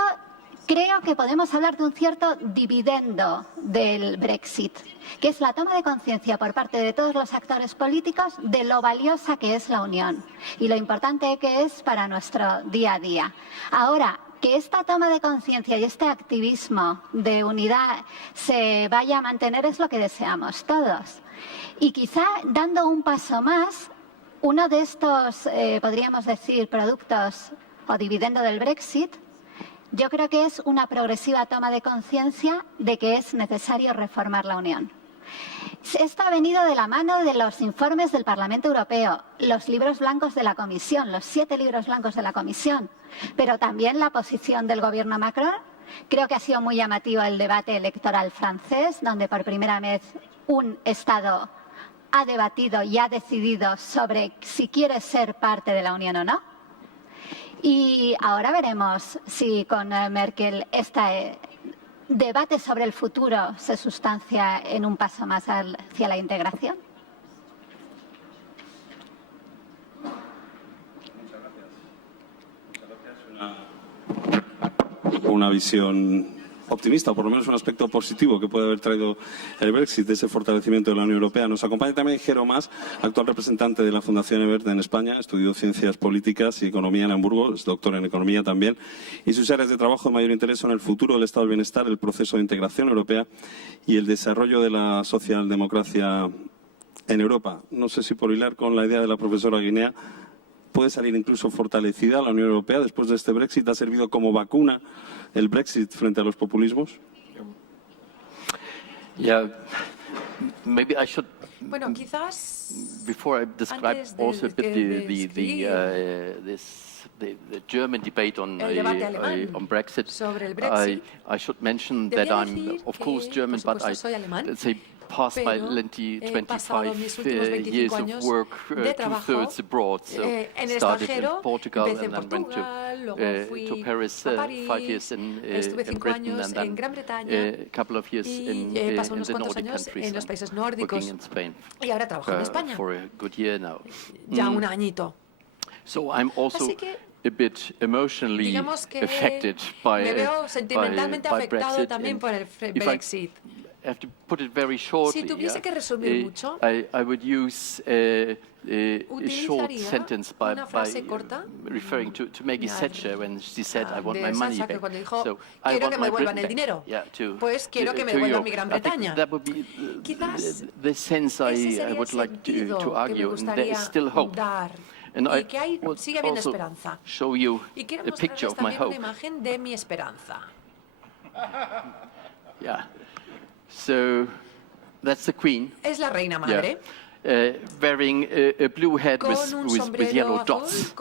creo que podemos hablar de un cierto dividendo del Brexit, que es la toma de conciencia por parte de todos los actores políticos de lo valiosa que es la Unión y lo importante que es para nuestro día a día. Ahora, que esta toma de conciencia y este activismo de unidad se vaya a mantener es lo que deseamos todos. Y quizá dando un paso más, uno de estos, podríamos decir, productos o dividendo del Brexit, yo creo que es una progresiva toma de conciencia de que es necesario reformar la Unión. Esto ha venido de la mano de los informes del Parlamento Europeo, los libros blancos de la Comisión, los 7 libros blancos de la Comisión, pero también la posición del gobierno Macron. Creo que ha sido muy llamativo el debate electoral francés, donde por primera vez un Estado ha debatido y ha decidido sobre si quiere ser parte de la Unión o no. Y ahora veremos si con Merkel este debate sobre el futuro se sustancia en un paso más hacia la integración. Muchas gracias. Una visión optimista, o por lo menos un aspecto positivo que puede haber traído el Brexit, ese fortalecimiento de la Unión Europea. Nos acompaña también Jero Mas, actual representante de la Fundación Ebert en España, estudió Ciencias Políticas y Economía en Hamburgo, es doctor en Economía también, y sus áreas de trabajo de mayor interés son el futuro del Estado del Bienestar, el proceso de integración europea y el desarrollo de la socialdemocracia en Europa. No sé si por hilar con la idea de la profesora Guinea, puede salir incluso fortalecida la Unión Europea después de este Brexit. ¿Ha servido como vacuna el Brexit frente a los populismos? Yeah, maybe I should. Bueno, quizás before I describe also a bit the German debate on Brexit, sobre el Brexit, I should mention that I'm of course German, but I say past my lengthy 25 years of work, 2/3 abroad. So started in Portugal and then went to Paris, 5 years in Britain, and then a couple of years in the Nordic countries, working in Spain for a good year now. Ya un añito. So I'm also a bit emotionally affected by Brexit. También por el Brexit. I have to put it very shortly. Si tuviese que resumir mucho, I would use a short sentence by referring to Maggie Thatcher when she said, "I want my money back." So I want my Britain back. Yeah, pues quiero que me devuelvan mi Gran Bretaña. That would be the sense I would like to argue, and there is still hope. And I will also show you a picture of my hope. Una imagen de mi esperanza. Yeah. So That's the Queen. Es la reina madre. Wearing a blue hat with yellow dots,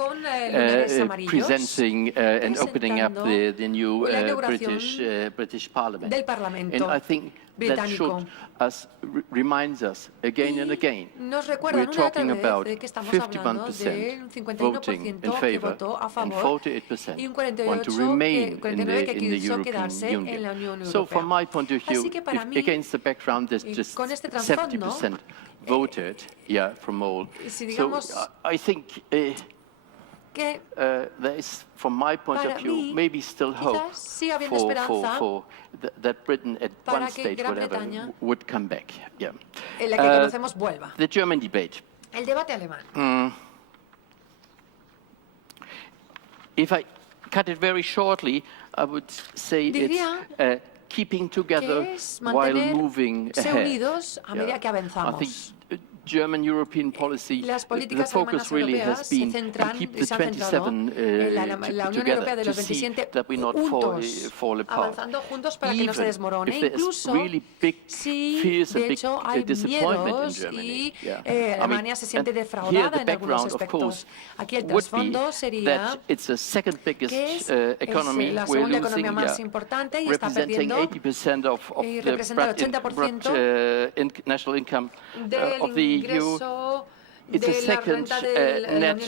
presenting and opening up the new British Parliament. And I think that should reminds us again and again, we're talking about 51% voting in favor and 48% want to remain in the European Union. So from my point of view, against the background there's just 70% voted, from all. So I think there is, from my point of view, maybe still hope for that Britain at one stage, whatever, would come back. The German debate. El debate alemán. If I cut it very shortly, I would say it's keeping together while moving ahead. I think German European policy, the focus really has been to keep the 27 together, to see that we not fall apart. Even if there's really big fears and big disappointment in Germany. I mean, here the background, of course, would be that it's the second biggest economy we're losing, representing 80% of the national income of the EU. It's the second net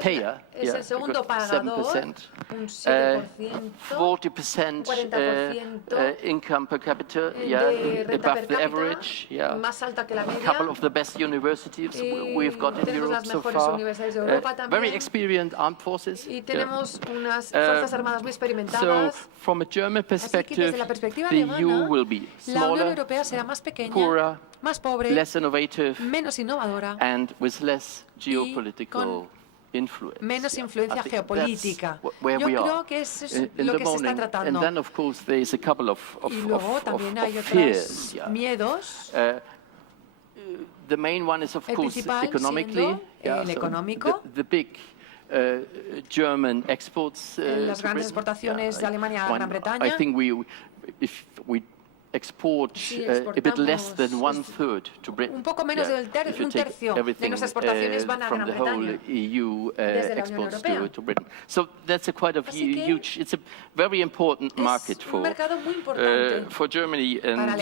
payer, 7%, 40% income per capita, above the average, a couple of the best universities we've got in Europe so far, very experienced armed forces. So from a German perspective, the EU will be smaller, poorer, less innovative, and with less geopolitical influence. Menos influencia geopolítica. Where we are que eso es lo que se está tratando. And then, of course, there is a couple of fears. Miedos. The main one is, of course, economically. The big German exports. Las grandes exportaciones de Alemania a Gran Bretaña. I think if we export a bit less than 1/3 to Britain. Un poco menos del un tercio de nuestras exportaciones van a Gran Bretaña. From the whole EU exports to Britain. So that's a huge, it's a very important market for Germany. And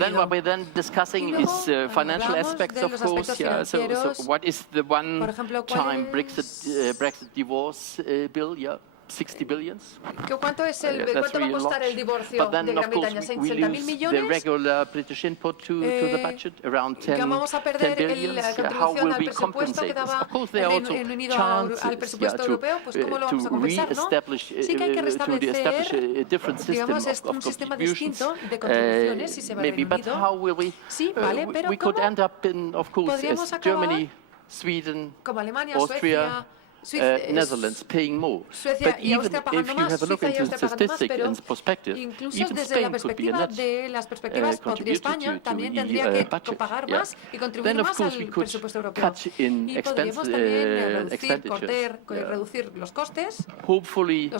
then what we're then discussing is financial aspects, of course. So what is the one-time Brexit divorce bill? 60 billion. ¿Cuánto va a costar el divorcio de Gran Bretaña? 60.000 millones. The regular British input to the budget, around 10 billion. How will we compensate this? Of course, there are also chances to re-establish, to establish a different system of contributions. Maybe, but how will we? We could end up in, of course, as Germany, Sweden, Austria, Netherlands paying more. But even if you have a look into the statistic and perspective, even Spain could be a net contributor to the EU budget. Then of course we could cut in expenditures. Hopefully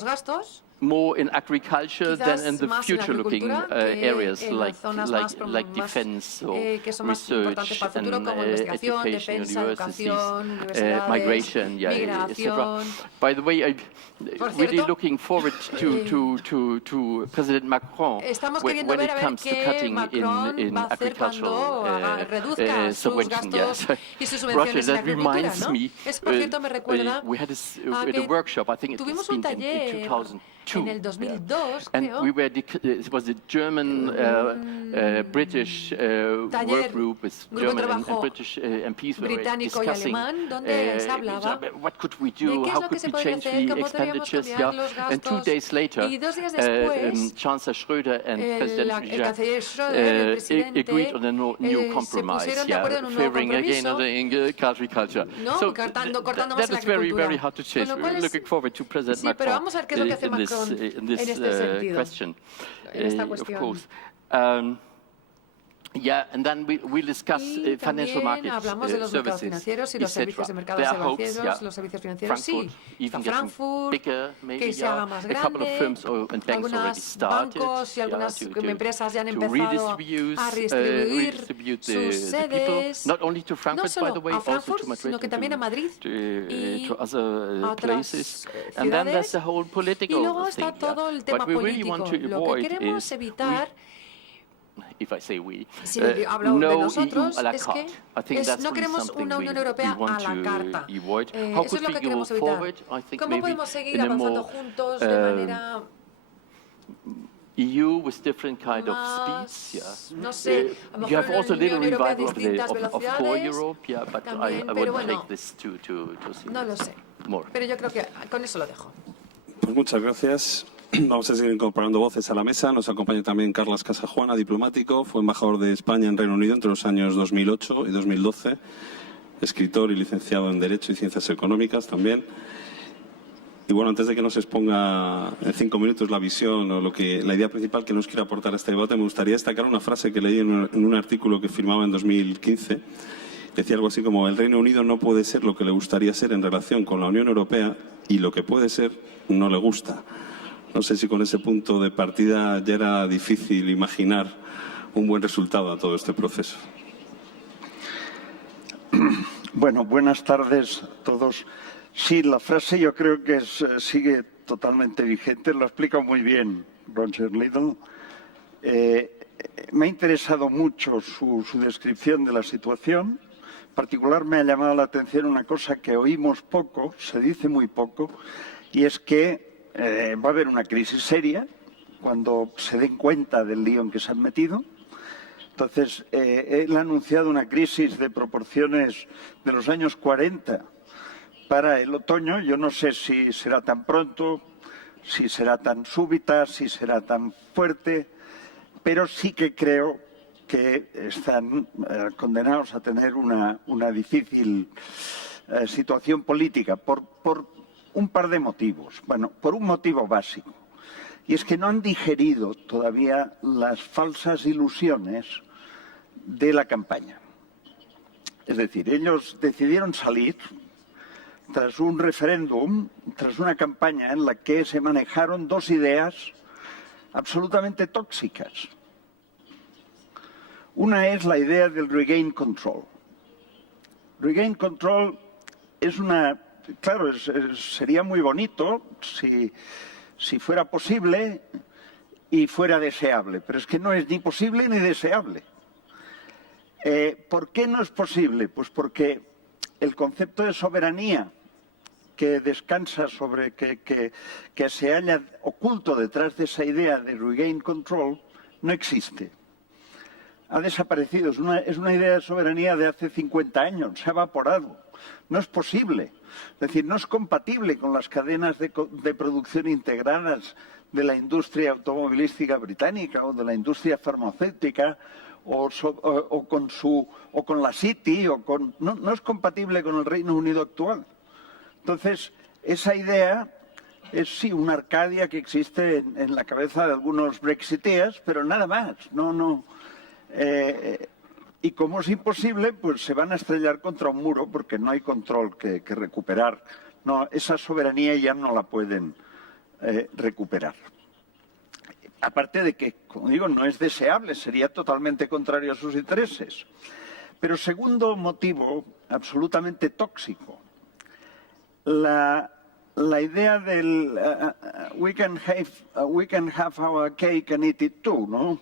more in agriculture than in the future-looking areas like defense or research and education, universities, migration, etc. By the way, I'm really looking forward to President Macron when it comes to cutting in agricultural subventions. Roger, that reminds me, we had a workshop, I think it's been in 2002. And we were, it was a German British work group with German and British MPs were discussing what could we do, how could we change the expenditures. And 2 days later, Chancellor Schröder and President Jacques agreed on a new compromise, favoring again agriculture. So that is very, very hard to change. We're looking forward to President Macron in this question, of course. Yeah, and then we'll discuss financial market hablamos de los mercados financieros y los servicios de mercados financieros, los servicios financieros, sí, a Frankfurt, que se haga más grande, algunos bancos y algunas empresas ya han empezado a redistribuir sus sedes, no solo a Frankfurt, sino que también a Madrid y a otras ciudades. Y luego está todo el tema político. Lo que queremos evitar, if I say we, si hablo de nosotros, a la es carte. que no queremos una Unión Europea a la carta. Eso es lo que queremos evitar. ¿Cómo podemos seguir avanzando juntos de manera EU with different kind of speeds, no sé, a lo you mejor have also a little Unión Europea revival distintas of core velocidades, Europe, yeah, but también, I pero would bueno, take this to see no lo sé. more. Pero yo creo que con eso lo dejo. Pues muchas gracias. Vamos a seguir incorporando voces a la mesa. Nos acompaña también Carles Casajuana, diplomático. Fue embajador de España en Reino Unido entre los años 2008 y 2012. Escritor y licenciado en Derecho y Ciencias Económicas también. Y bueno, antes de que nos exponga en 5 minutos la visión o la idea principal que nos quiere aportar a este debate, me gustaría destacar una frase que leí en un artículo que firmaba en 2015. Decía algo así como: el Reino Unido no puede ser lo que le gustaría ser en relación con la Unión Europea, y lo que puede ser no le gusta. No sé si con ese punto de partida ya era difícil imaginar un buen resultado a todo este proceso. Bueno, buenas tardes a todos. Sí, la frase yo creo que sigue totalmente vigente, lo ha explicado muy bien Roger Liddell. Me ha interesado mucho su descripción de la situación. En particular me ha llamado la atención una cosa que oímos poco, se dice muy poco, y es que va a haber una crisis seria cuando se den cuenta del lío en que se han metido. Entonces, él ha anunciado una crisis de proporciones de los años 40 para el otoño. Yo no sé si será tan pronto, si será tan súbita, si será tan fuerte, pero sí que creo que están condenados a tener una difícil situación política por un par de motivos. Bueno, por un motivo básico, y es que no han digerido todavía las falsas ilusiones de la campaña. Es decir, ellos decidieron salir tras un referéndum, tras una campaña en la que se manejaron dos ideas absolutamente tóxicas. Una es la idea del regain control. Regain control es una... Claro, sería muy bonito si fuera posible y fuera deseable, pero es que no es ni posible ni deseable. ¿Por qué no es posible? Pues porque el concepto de soberanía que descansa sobre que se haya oculto detrás de esa idea de regain control no existe. Ha desaparecido. Es una idea de soberanía de hace 50 años, se ha evaporado. No es posible. Es decir, no es compatible con las cadenas de producción integradas de la industria automovilística británica o de la industria farmacéutica o con la City no es compatible con el Reino Unido actual. Entonces, esa idea es sí una Arcadia que existe en la cabeza de algunos brexiteers, pero nada más. Y como es imposible, pues se van a estrellar contra un muro porque no hay control que recuperar. No, esa soberanía ya no la pueden recuperar. Aparte de que, como digo, no es deseable, sería totalmente contrario a sus intereses. Pero segundo motivo, absolutamente tóxico, la idea del we can have our cake and eat it too, ¿no?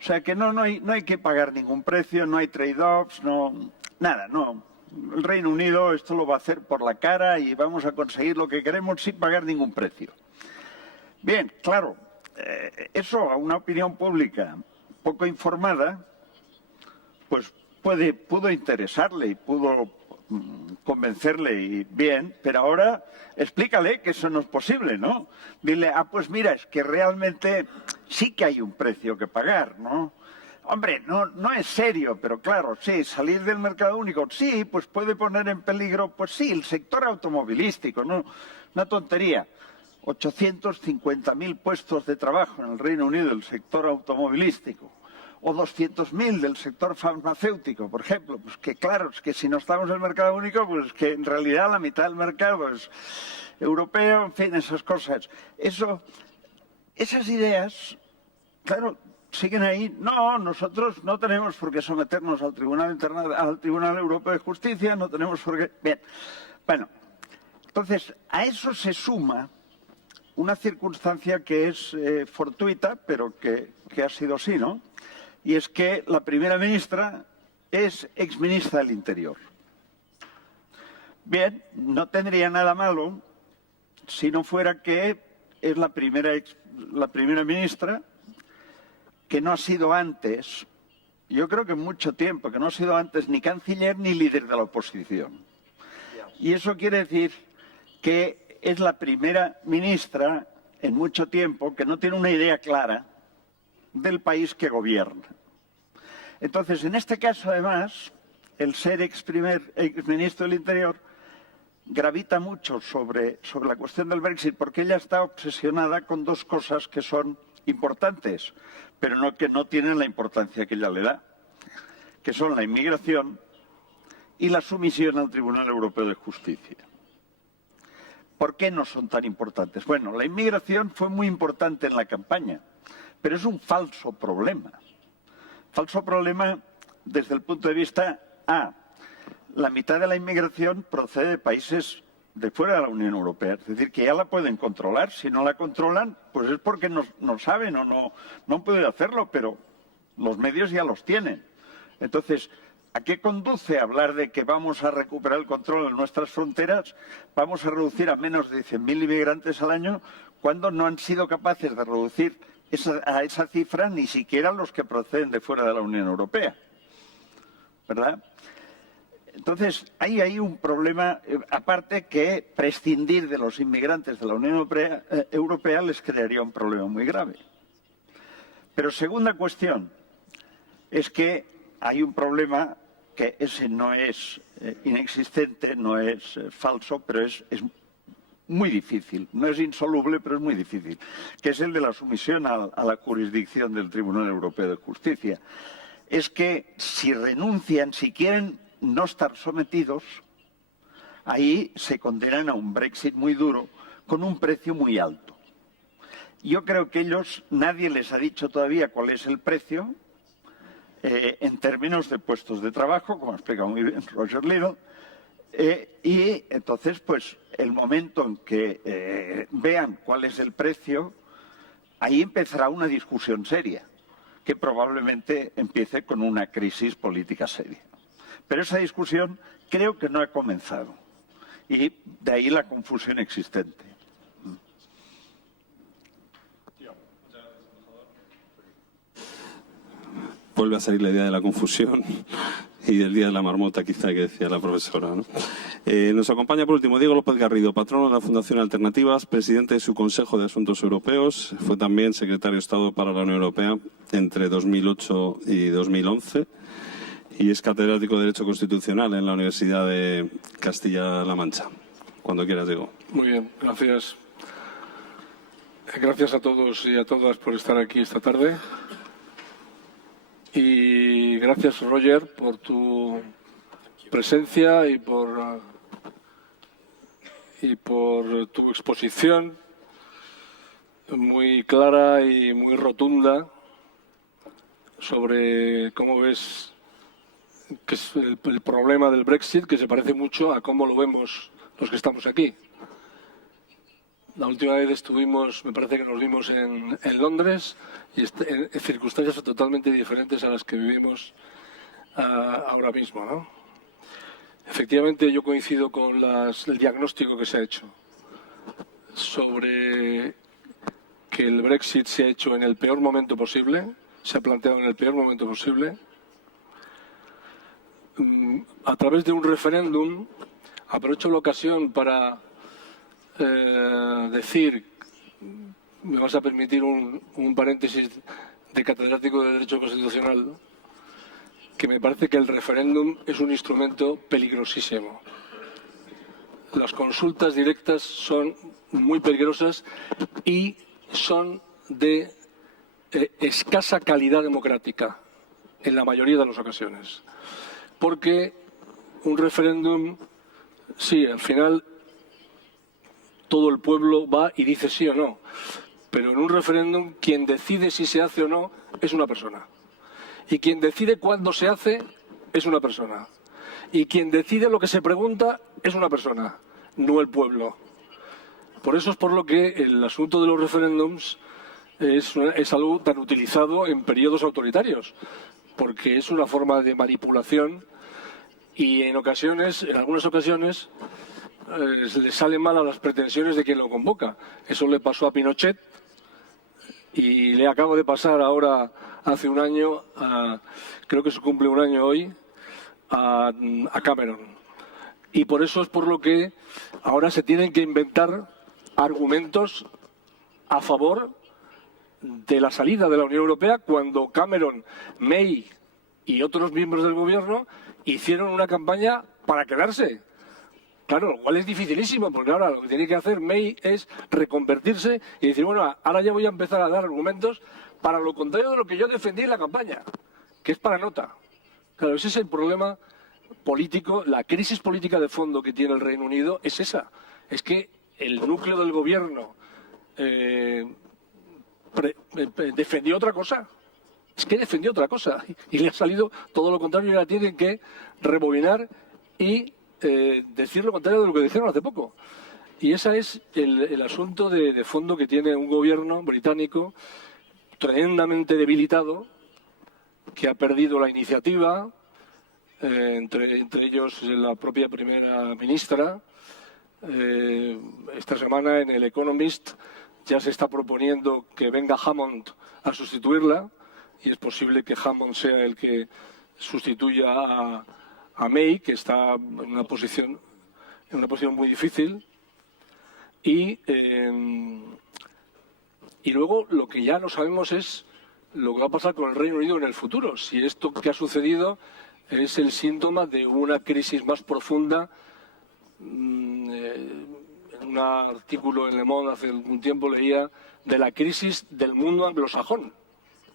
O sea que no hay que pagar ningún precio, no hay trade-offs, nada. El Reino Unido esto lo va a hacer por la cara y vamos a conseguir lo que queremos sin pagar ningún precio. Bien, claro, eso a una opinión pública poco informada, pues pudo interesarle y pudo convencerle y bien, pero ahora explícale que eso no es posible, ¿no? Dile, pues mira, es que realmente sí que hay un precio que pagar, ¿no? Hombre, no es serio, pero claro, sí, salir del mercado único, sí, pues puede poner en peligro, pues sí, el sector automovilístico, ¿no? Una tontería. 850.000 puestos de trabajo en el Reino Unido, el sector automovilístico. o 200.000 del sector farmacéutico, por ejemplo, pues que claro, es que si no estamos en el mercado único, pues que en realidad la mitad del mercado es europeo, en fin, esas cosas. Esas ideas, claro, siguen ahí. No, nosotros no tenemos por qué someternos al Tribunal Europeo de Justicia, no tenemos por qué... Bien, bueno, entonces a eso se suma una circunstancia que es fortuita, pero que ha sido así, ¿no? Y es que la primera ministra es exministra del Interior. Bien, no tendría nada malo si no fuera que es la primera ministra que no ha sido antes, yo creo que mucho tiempo, que no ha sido antes ni canciller ni líder de la oposición. Y eso quiere decir que es la primera ministra en mucho tiempo que no tiene una idea clara del país que gobierna. Entonces, en este caso, además, el ser exministro del Interior gravita mucho sobre la cuestión del Brexit, porque ella está obsesionada con dos cosas que son importantes, pero que no tienen la importancia que ella le da, que son la inmigración y la sumisión al Tribunal Europeo de Justicia. ¿Por qué no son tan importantes? Bueno, la inmigración fue muy importante en la campaña, pero es un falso problema. Falso problema desde el punto de vista la mitad de la inmigración procede de países de fuera de la Unión Europea, es decir, que ya la pueden controlar. Si no la controlan, pues es porque no saben o no han podido hacerlo, pero los medios ya los tienen. Entonces, ¿a qué conduce hablar de que vamos a recuperar el control en nuestras fronteras, vamos a reducir a menos de 100.000 inmigrantes al año, cuando no han sido capaces de reducir a esa cifra ni siquiera los que proceden de fuera de la Unión Europea? ¿Verdad? Entonces, hay ahí un problema, aparte que prescindir de los inmigrantes de la Unión Europea les crearía un problema muy grave. Pero segunda cuestión, es que hay un problema que ese no es inexistente, no es falso, pero es muy difícil. No es insoluble, pero es muy difícil, que es el de la sumisión a la jurisdicción del Tribunal Europeo de Justicia. Es que si renuncian, si quieren no estar sometidos, ahí se condenan a un Brexit muy duro, con un precio muy alto. Yo creo que nadie les ha dicho todavía cuál es el precio, en términos de puestos de trabajo, como ha explicado muy bien Roger Little, y entonces, pues, el momento en que vean cuál es el precio, ahí empezará una discusión seria, que probablemente empiece con una crisis política seria. Pero esa discusión creo que no ha comenzado, y de ahí la confusión existente. Vuelve a salir la idea de la confusión y del día de la marmota, quizá, que decía la profesora, ¿no? Nos acompaña por último Diego López Garrido, patrono de la Fundación Alternativas, presidente de su Consejo de Asuntos Europeos, fue también secretario de Estado para la Unión Europea entre 2008 y 2011 y es catedrático de Derecho Constitucional en la Universidad de Castilla-La Mancha. Cuando quieras, Diego. Muy bien, gracias. Gracias a todos y a todas por estar aquí esta tarde. Y gracias, Roger, por tu presencia y por tu exposición muy clara y muy rotunda sobre cómo ves que es el problema del Brexit, que se parece mucho a cómo lo vemos los que estamos aquí. La última vez estuvimos, me parece que nos vimos en Londres, y en circunstancias totalmente diferentes a las que vivimos ahora mismo, ¿no? Efectivamente, yo coincido con el diagnóstico que se ha hecho sobre que el Brexit se ha hecho en el peor momento posible, se ha planteado en el peor momento posible. A través de un referéndum, aprovecho la ocasión para decir, me vas a permitir un paréntesis de catedrático de Derecho Constitucional, que me parece que el referéndum es un instrumento peligrosísimo. Las consultas directas son muy peligrosas y son de escasa calidad democrática. en la mayoría de las ocasiones. Porque un referéndum, sí, al final todo el pueblo va y dice sí o no. Pero en un referéndum quien decide si se hace o no es una persona. Y quien decide cuándo se hace es una persona. Y quien decide lo que se pregunta es una persona, no el pueblo. Por eso es por lo que el asunto de los referéndums es algo tan utilizado en periodos autoritarios, porque es una forma de manipulación y en algunas ocasiones, le sale mal a las pretensiones de quien lo convoca. Eso le pasó a Pinochet y le acaba de pasar ahora, hace un año, creo que se cumple un año hoy, a Cameron. Y por eso es por lo que ahora se tienen que inventar argumentos a favor de la salida de la Unión Europea, cuando Cameron, May y otros miembros del gobierno hicieron una campaña para quedarse. Claro, lo cual es dificilísimo, porque ahora lo que tiene que hacer May es reconvertirse y decir, bueno, ahora ya voy a empezar a dar argumentos para lo contrario de lo que yo defendí en la campaña, que es para nota. Claro, ese es el problema político, la crisis política de fondo que tiene el Reino Unido es esa. Es que el núcleo del gobierno defendió otra cosa. Es que defendió otra cosa y le ha salido todo lo contrario y ahora tienen que rebobinar y decir lo contrario de lo que dijeron hace poco. Y ese es el asunto de fondo que tiene un gobierno británico tremendamente debilitado, que ha perdido la iniciativa, entre ellos la propia primera ministra. Esta semana en el Economist ya se está proponiendo que venga Hammond a sustituirla y es posible que Hammond sea el que sustituya a May, que está en una posición muy difícil. Y luego lo que ya no sabemos es lo que va a pasar con el Reino Unido en el futuro. Si esto que ha sucedido es el síntoma de una crisis más profunda. En un artículo en Le Monde hace algún tiempo leía de la crisis del mundo anglosajón,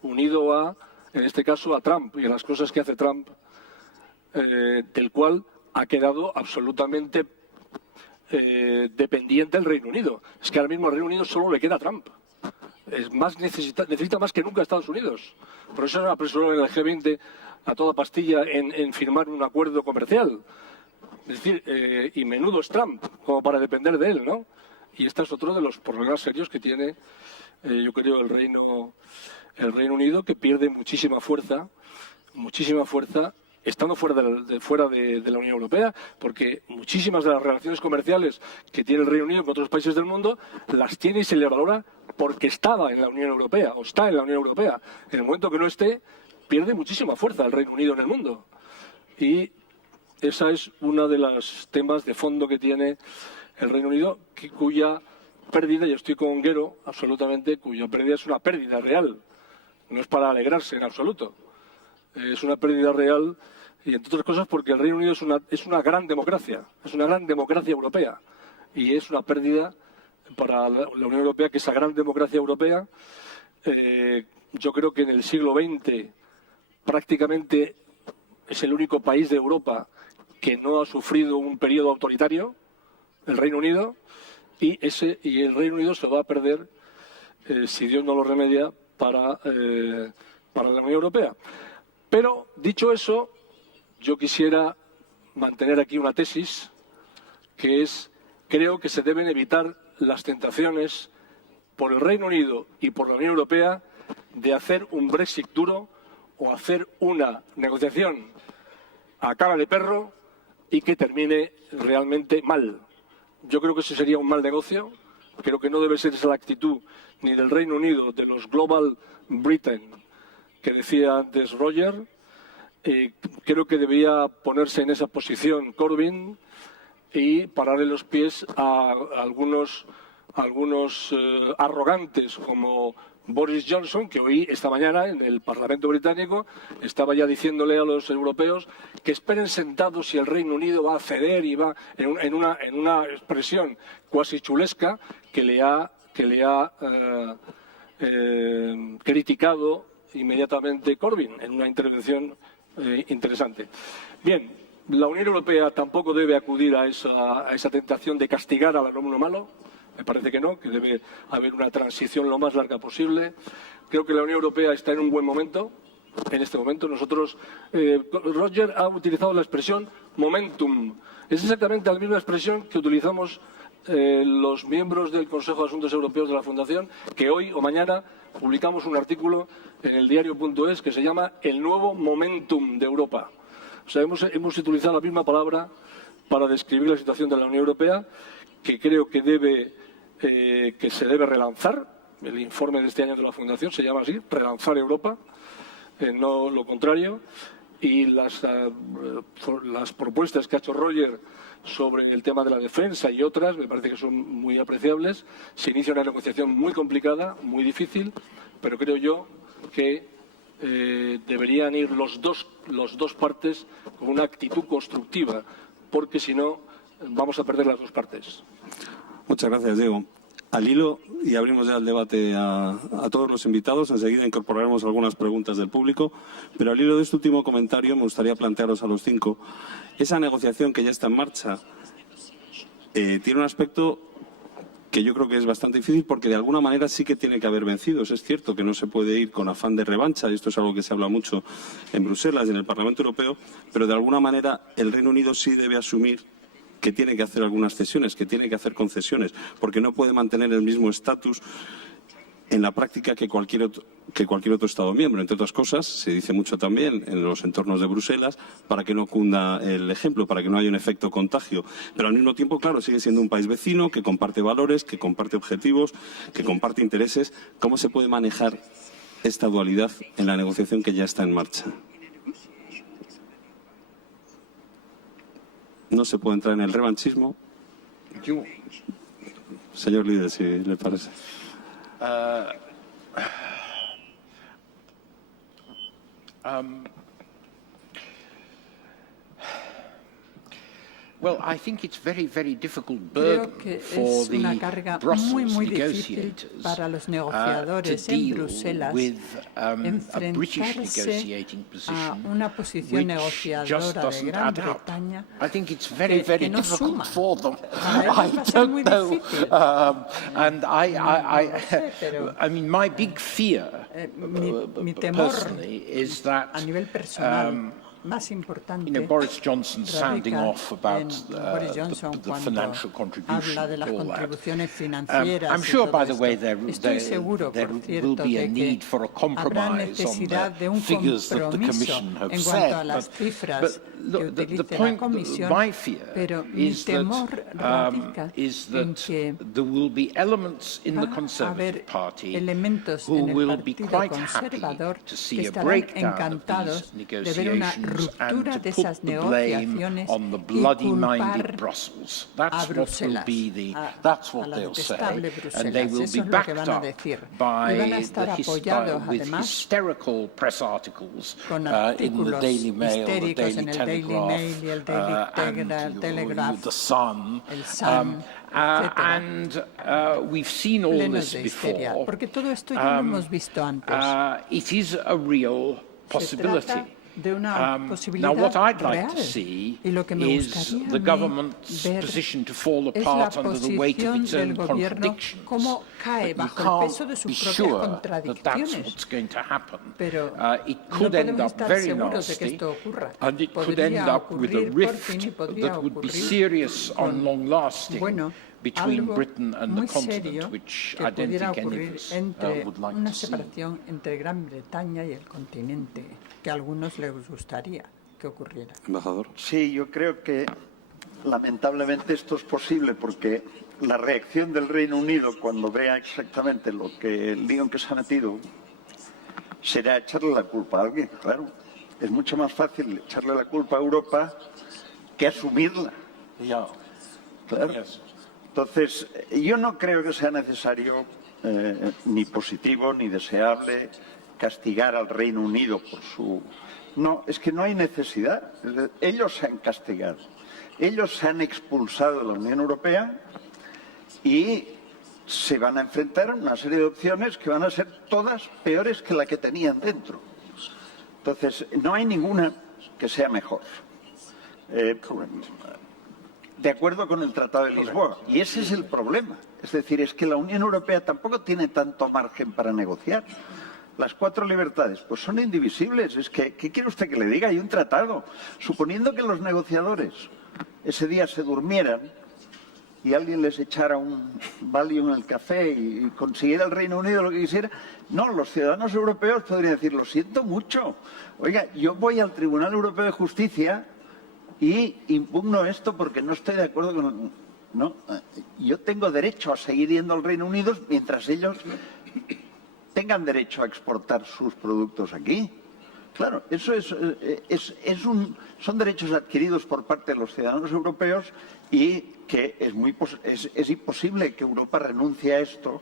unido en este caso, a Trump y a las cosas que hace Trump, del cual ha quedado absolutamente dependiente el Reino Unido. Es que ahora mismo al Reino Unido solo le queda Trump. Necesita más que nunca a Estados Unidos. Por eso apresuró en el G20 a toda pastilla en firmar un acuerdo comercial. Es decir, y menudo es Trump, como para depender de él, ¿no? Y este es otro de los problemas serios que tiene, yo creo, el Reino Unido, que pierde muchísima fuerza, estando fuera de la Unión Europea, porque muchísimas de las relaciones comerciales que tiene el Reino Unido con otros países del mundo las tiene y se le valora porque estaba en la Unión Europea o está en la Unión Europea. En el momento que no esté, pierde muchísima fuerza el Reino Unido en el mundo. Y esa es una de los temas de fondo que tiene el Reino Unido, cuya pérdida, yo estoy con Gero absolutamente, cuya pérdida es una pérdida real. No es para alegrarse en absoluto. Es una pérdida real y, entre otras cosas, porque el Reino Unido es una gran democracia, es una gran democracia europea. Y es una pérdida para la Unión Europea, que esa gran democracia europea, yo creo que en el siglo XX prácticamente es el único país de Europa que no ha sufrido un periodo autoritario, el Reino Unido, y el Reino Unido se va a perder, si Dios no lo remedia, para la Unión Europea. Pero, dicho eso, yo quisiera mantener aquí una tesis, que es, creo que se deben evitar las tentaciones por el Reino Unido y por la Unión Europea de hacer un Brexit duro o hacer una negociación a cara de perro y que termine realmente mal. Yo creo que eso sería un mal negocio. Creo que no debe ser esa la actitud ni del Reino Unido, de los Global Britain, que decía antes Roger. Creo que debía ponerse en esa posición Corbyn y pararle los pies a algunos arrogantes como Boris Johnson, que hoy, esta mañana, en el Parlamento británico, estaba ya diciéndole a los europeos que esperen sentados si el Reino Unido va a ceder, y va en una expresión cuasi chulesca que le ha criticado inmediatamente Corbyn en una intervención interesante. Bien, la Unión Europea tampoco debe acudir a esa tentación de castigar al alumno malo. Me parece que no, que debe haber una transición lo más larga posible. Creo que la Unión Europea está en un buen momento. En este momento nosotros, Roger ha utilizado la expresión momentum. Es exactamente la misma expresión que utilizamos los miembros del Consejo de Asuntos Europeos de la Fundación, que hoy o mañana publicamos un artículo en el diario.es que se llama El nuevo momentum de Europa. O sea, hemos utilizado la misma palabra para describir la situación de la Unión Europea, que creo que se debe relanzar. El informe de este año de la Fundación se llama así, relanzar Europa, no lo contrario. Y las propuestas que ha hecho Roger sobre el tema de la defensa y otras me parece que son muy apreciables. Se inicia una negociación muy complicada, muy difícil, pero creo yo que deberían ir los dos partes con una actitud constructiva, porque si no vamos a perder las dos partes. Muchas gracias, Diego. Al hilo, y abrimos ya el debate a todos los invitados, enseguida incorporaremos algunas preguntas del público, pero al hilo de este último comentario me gustaría plantearos a los cinco, esa negociación que ya está en marcha tiene un aspecto que yo creo que es bastante difícil porque de alguna manera sí que tiene que haber vencidos. Es cierto que no se puede ir con afán de revancha, y esto es algo que se habla mucho en Bruselas y en el Parlamento Europeo, pero de alguna manera el Reino Unido sí debe asumir que tiene que hacer algunas cesiones, que tiene que hacer concesiones, porque no puede mantener el mismo estatus en la práctica que cualquier otro Estado miembro. Entre otras cosas, se dice mucho también en los entornos de Bruselas, para que no cunda el ejemplo, para que no haya un efecto contagio. Pero al mismo tiempo, claro, sigue siendo un país vecino que comparte valores, que comparte objetivos, que comparte intereses. ¿Cómo se puede manejar esta dualidad en la negociación que ya está en marcha? No se puede entrar en el revanchismo. Señor líder, si le parece. Well, I think it's very, very difficult burden for the Brussels negotiators to deal with a British negotiating position which just doesn't add up. I think it's very, very difficult for them. I don't know. And I mean, my big fear personally is that Boris Johnson sounding off about the financial contribution and all that. I'm sure, by the way, there will be a need for a compromise on the figures that the Commission have said. But the point, my fear is that there will be elements in the Conservative Party who will be quite happy to see a breakdown of these negotiations and to put the blame on the bloody-minded Brussels. That's what will be that's what they'll say, and they will be backed up by with hysterical press articles in the Daily Mail, the Daily Telegraph, and the Sun. And we've seen all this before. It is a real possibility. Now, what I'd like to see is the government's position to fall apart under the weight of its own contradictions. But you can't be sure that that's what's going to happen. It could end up very nasty, and it could end up with a rift that would be serious and long-lasting between Britain and the continent, which I don't think any of us would like to see. Que a algunos les gustaría que ocurriera. Embajador. Sí, yo creo que lamentablemente esto es posible porque la reacción del Reino Unido cuando vea exactamente el lío en que se ha metido será echarle la culpa a alguien, claro. Es mucho más fácil echarle la culpa a Europa que asumirla. Claro. Entonces, yo no creo que sea necesario ni positivo ni deseable castigar al Reino Unido por su... No, es que no hay necesidad. Ellos se han castigado. Ellos se han expulsado de la Unión Europea y se van a enfrentar a una serie de opciones que van a ser todas peores que la que tenían dentro. Entonces, no hay ninguna que sea mejor. De acuerdo con el Tratado de Lisboa. Y ese es el problema. Es decir, es que la Unión Europea tampoco tiene tanto margen para negociar. Las 4 libertades, pues son indivisibles. Es que, ¿qué quiere usted que le diga? Hay un tratado. Suponiendo que los negociadores ese día se durmieran y alguien les echara un Valium en el café y consiguiera el Reino Unido lo que quisiera, no, los ciudadanos europeos podrían decir, lo siento mucho. Oiga, yo voy al Tribunal Europeo de Justicia y impugno esto porque no estoy de acuerdo con... No, yo tengo derecho a seguir yendo al Reino Unido mientras ellos tengan derecho a exportar sus productos aquí. Claro, eso son derechos adquiridos por parte de los ciudadanos europeos y que es imposible que Europa renuncie a esto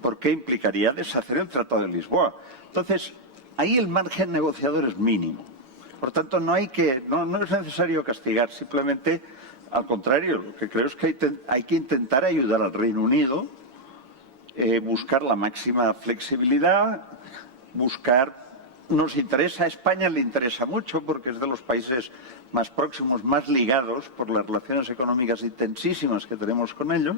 porque implicaría deshacer el Tratado de Lisboa. Entonces, ahí el margen negociador es mínimo. Por tanto, no es necesario castigar, simplemente al contrario, lo que creo es que hay que intentar ayudar al Reino Unido, buscar la máxima flexibilidad, nos interesa, a España le interesa mucho porque es de los países más próximos, más ligados por las relaciones económicas intensísimas que tenemos con ellos.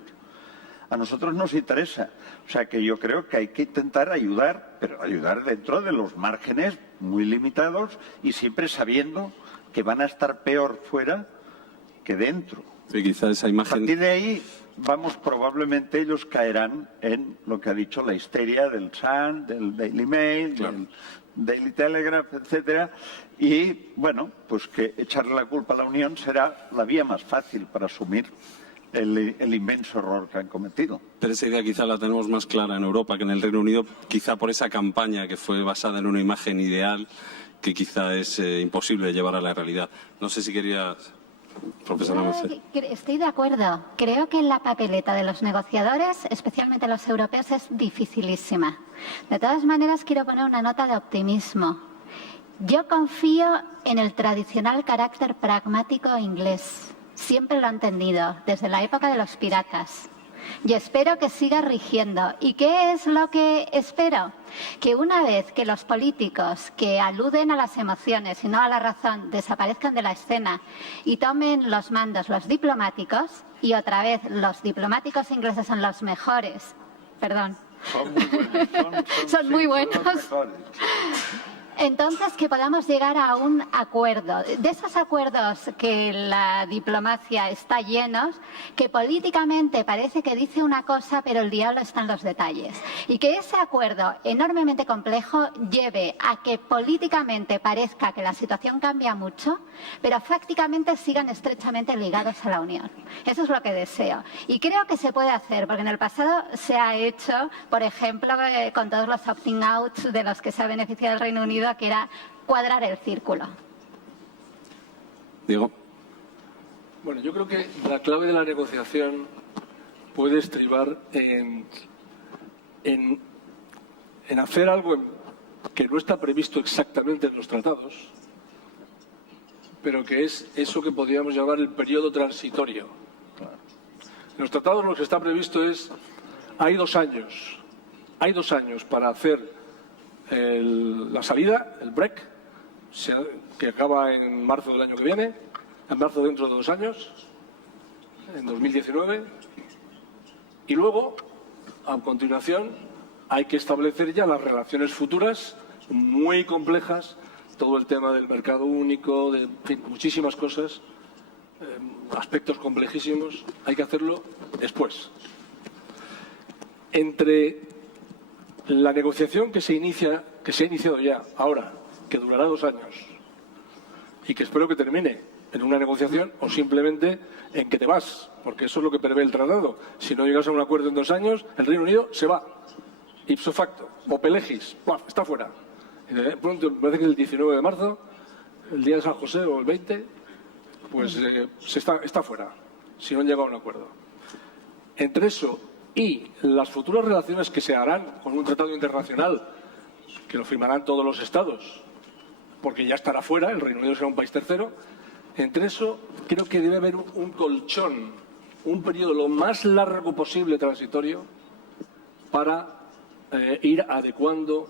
A nosotros nos interesa. O sea que yo creo que hay que intentar ayudar, pero ayudar dentro de los márgenes muy limitados y siempre sabiendo que van a estar peor fuera que dentro. Sí, quizá esa imagen... A partir de ahí, probablemente ellos caerán en lo que ha dicho la histeria del Sun, del Daily Mail, claro, del Daily Telegraph, etcétera, y bueno, pues que echarle la culpa a la Unión será la vía más fácil para asumir el inmenso error que han cometido. Pero esa idea quizá la tenemos más clara en Europa que en el Reino Unido, quizá por esa campaña que fue basada en una imagen ideal que quizá es imposible de llevar a la realidad. No sé si querías... Profesora Merced. Estoy de acuerdo. Creo que la papeleta de los negociadores, especialmente los europeos, es dificilísima. De todas maneras, quiero poner una nota de optimismo. Yo confío en el tradicional carácter pragmático inglés. Siempre lo he entendido, desde la época de los piratas. Y espero que siga rigiendo. ¿Y qué es lo que espero? Que una vez que los políticos que aluden a las emociones y no a la razón desaparezcan de la escena y tomen los mandos los diplomáticos, y otra vez los diplomáticos ingleses son los mejores, perdón, son muy buenos. Entonces, que podamos llegar a un acuerdo. De esos acuerdos que la diplomacia está llenos, que políticamente parece que dice una cosa, pero el diablo está en los detalles. Y que ese acuerdo enormemente complejo lleve a que políticamente parezca que la situación cambia mucho, pero prácticamente sigan estrechamente ligados a la Unión. Eso es lo que deseo. Y creo que se puede hacer, porque en el pasado se ha hecho, por ejemplo, con todos los opting outs de los que se ha beneficiado el Reino Unido, que era cuadrar el círculo. Diego. Bueno, yo creo que la clave de la negociación puede estribar en hacer algo que no está previsto exactamente en los tratados, pero que es eso que podríamos llamar el periodo transitorio. En los tratados lo que está previsto es, hay 2 años para hacer la salida, el break, que acaba en marzo del año que viene, en marzo dentro de 2 años, en 2019, y luego, a continuación, hay que establecer ya las relaciones futuras, muy complejas, todo el tema del mercado único, de en fin, muchísimas cosas, aspectos complejísimos, hay que hacerlo después. Entre la negociación que se ha iniciado ya, ahora, que durará 2 años, y que espero que termine en una negociación o simplemente en que te vas, porque eso es lo que prevé el tratado. Si no llegas a un acuerdo en 2 años, el Reino Unido se va, ipso facto, o pelegis, está fuera. Pronto, me parece que el 19 de marzo, el día de San José o el 20, pues está fuera, si no han llegado a un acuerdo. Entre eso y las futuras relaciones que se harán con un tratado internacional, que lo firmarán todos los estados, porque ya estará fuera, el Reino Unido será un país tercero, entre eso creo que debe haber un colchón un periodo lo más largo posible transitorio para ir adecuando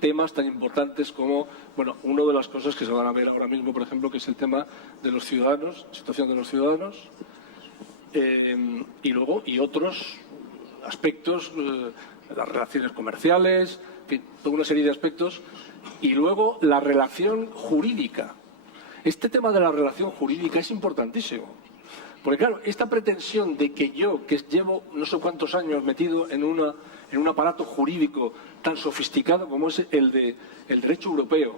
temas tan importantes como, bueno, una de las cosas que se van a ver ahora mismo, por ejemplo, que es el tema de los ciudadanos, situación de los ciudadanos, y otros aspectos, las relaciones comerciales, en fin, toda una serie de aspectos, y luego la relación jurídica. Este tema de la relación jurídica es importantísimo. Porque claro, esta pretensión de que yo, que llevo no sé cuántos años metido en un aparato jurídico tan sofisticado como es el derecho europeo,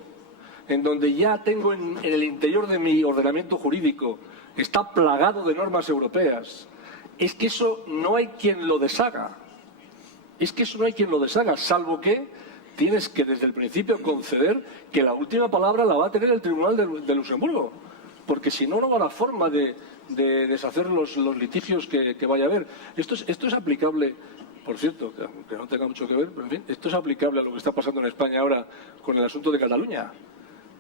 en donde ya tengo en el interior de mi ordenamiento jurídico, está plagado de normas europeas, es que eso no hay quien lo deshaga. Es que eso no hay quien lo deshaga, salvo que tienes que desde el principio conceder que la última palabra la va a tener el Tribunal de Luxemburgo. Porque si no, no habrá forma de deshacer los litigios que vaya a haber. Esto es aplicable, por cierto, que no tenga mucho que ver, pero en fin, esto es aplicable a lo que está pasando en España ahora con el asunto de Cataluña.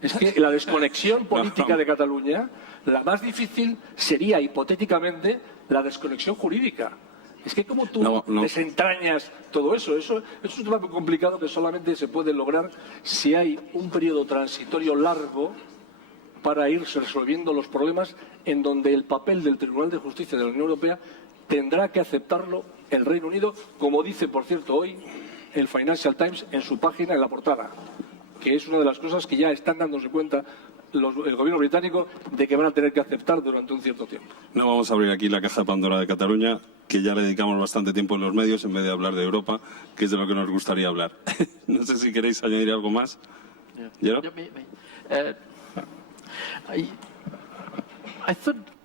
Es que la desconexión política de Cataluña, la más difícil sería, hipotéticamente, la desconexión jurídica. Es que como tú desentrañas todo eso, eso es un tema muy complicado que solamente se puede lograr si hay un periodo transitorio largo para ir resolviendo los problemas en donde el papel del Tribunal de Justicia de la Unión Europea tendrá que aceptarlo el Reino Unido, como dice, por cierto, hoy el Financial Times en su página, en la portada, que es una de las cosas que ya están dándose cuenta el gobierno británico de que van a tener que aceptar durante un cierto tiempo. No vamos a abrir aquí la caja de Pandora de Cataluña, que ya le dedicamos bastante tiempo en los medios en vez de hablar de Europa, que es de lo que nos gustaría hablar. No sé si queréis añadir algo más. ¿Gerard?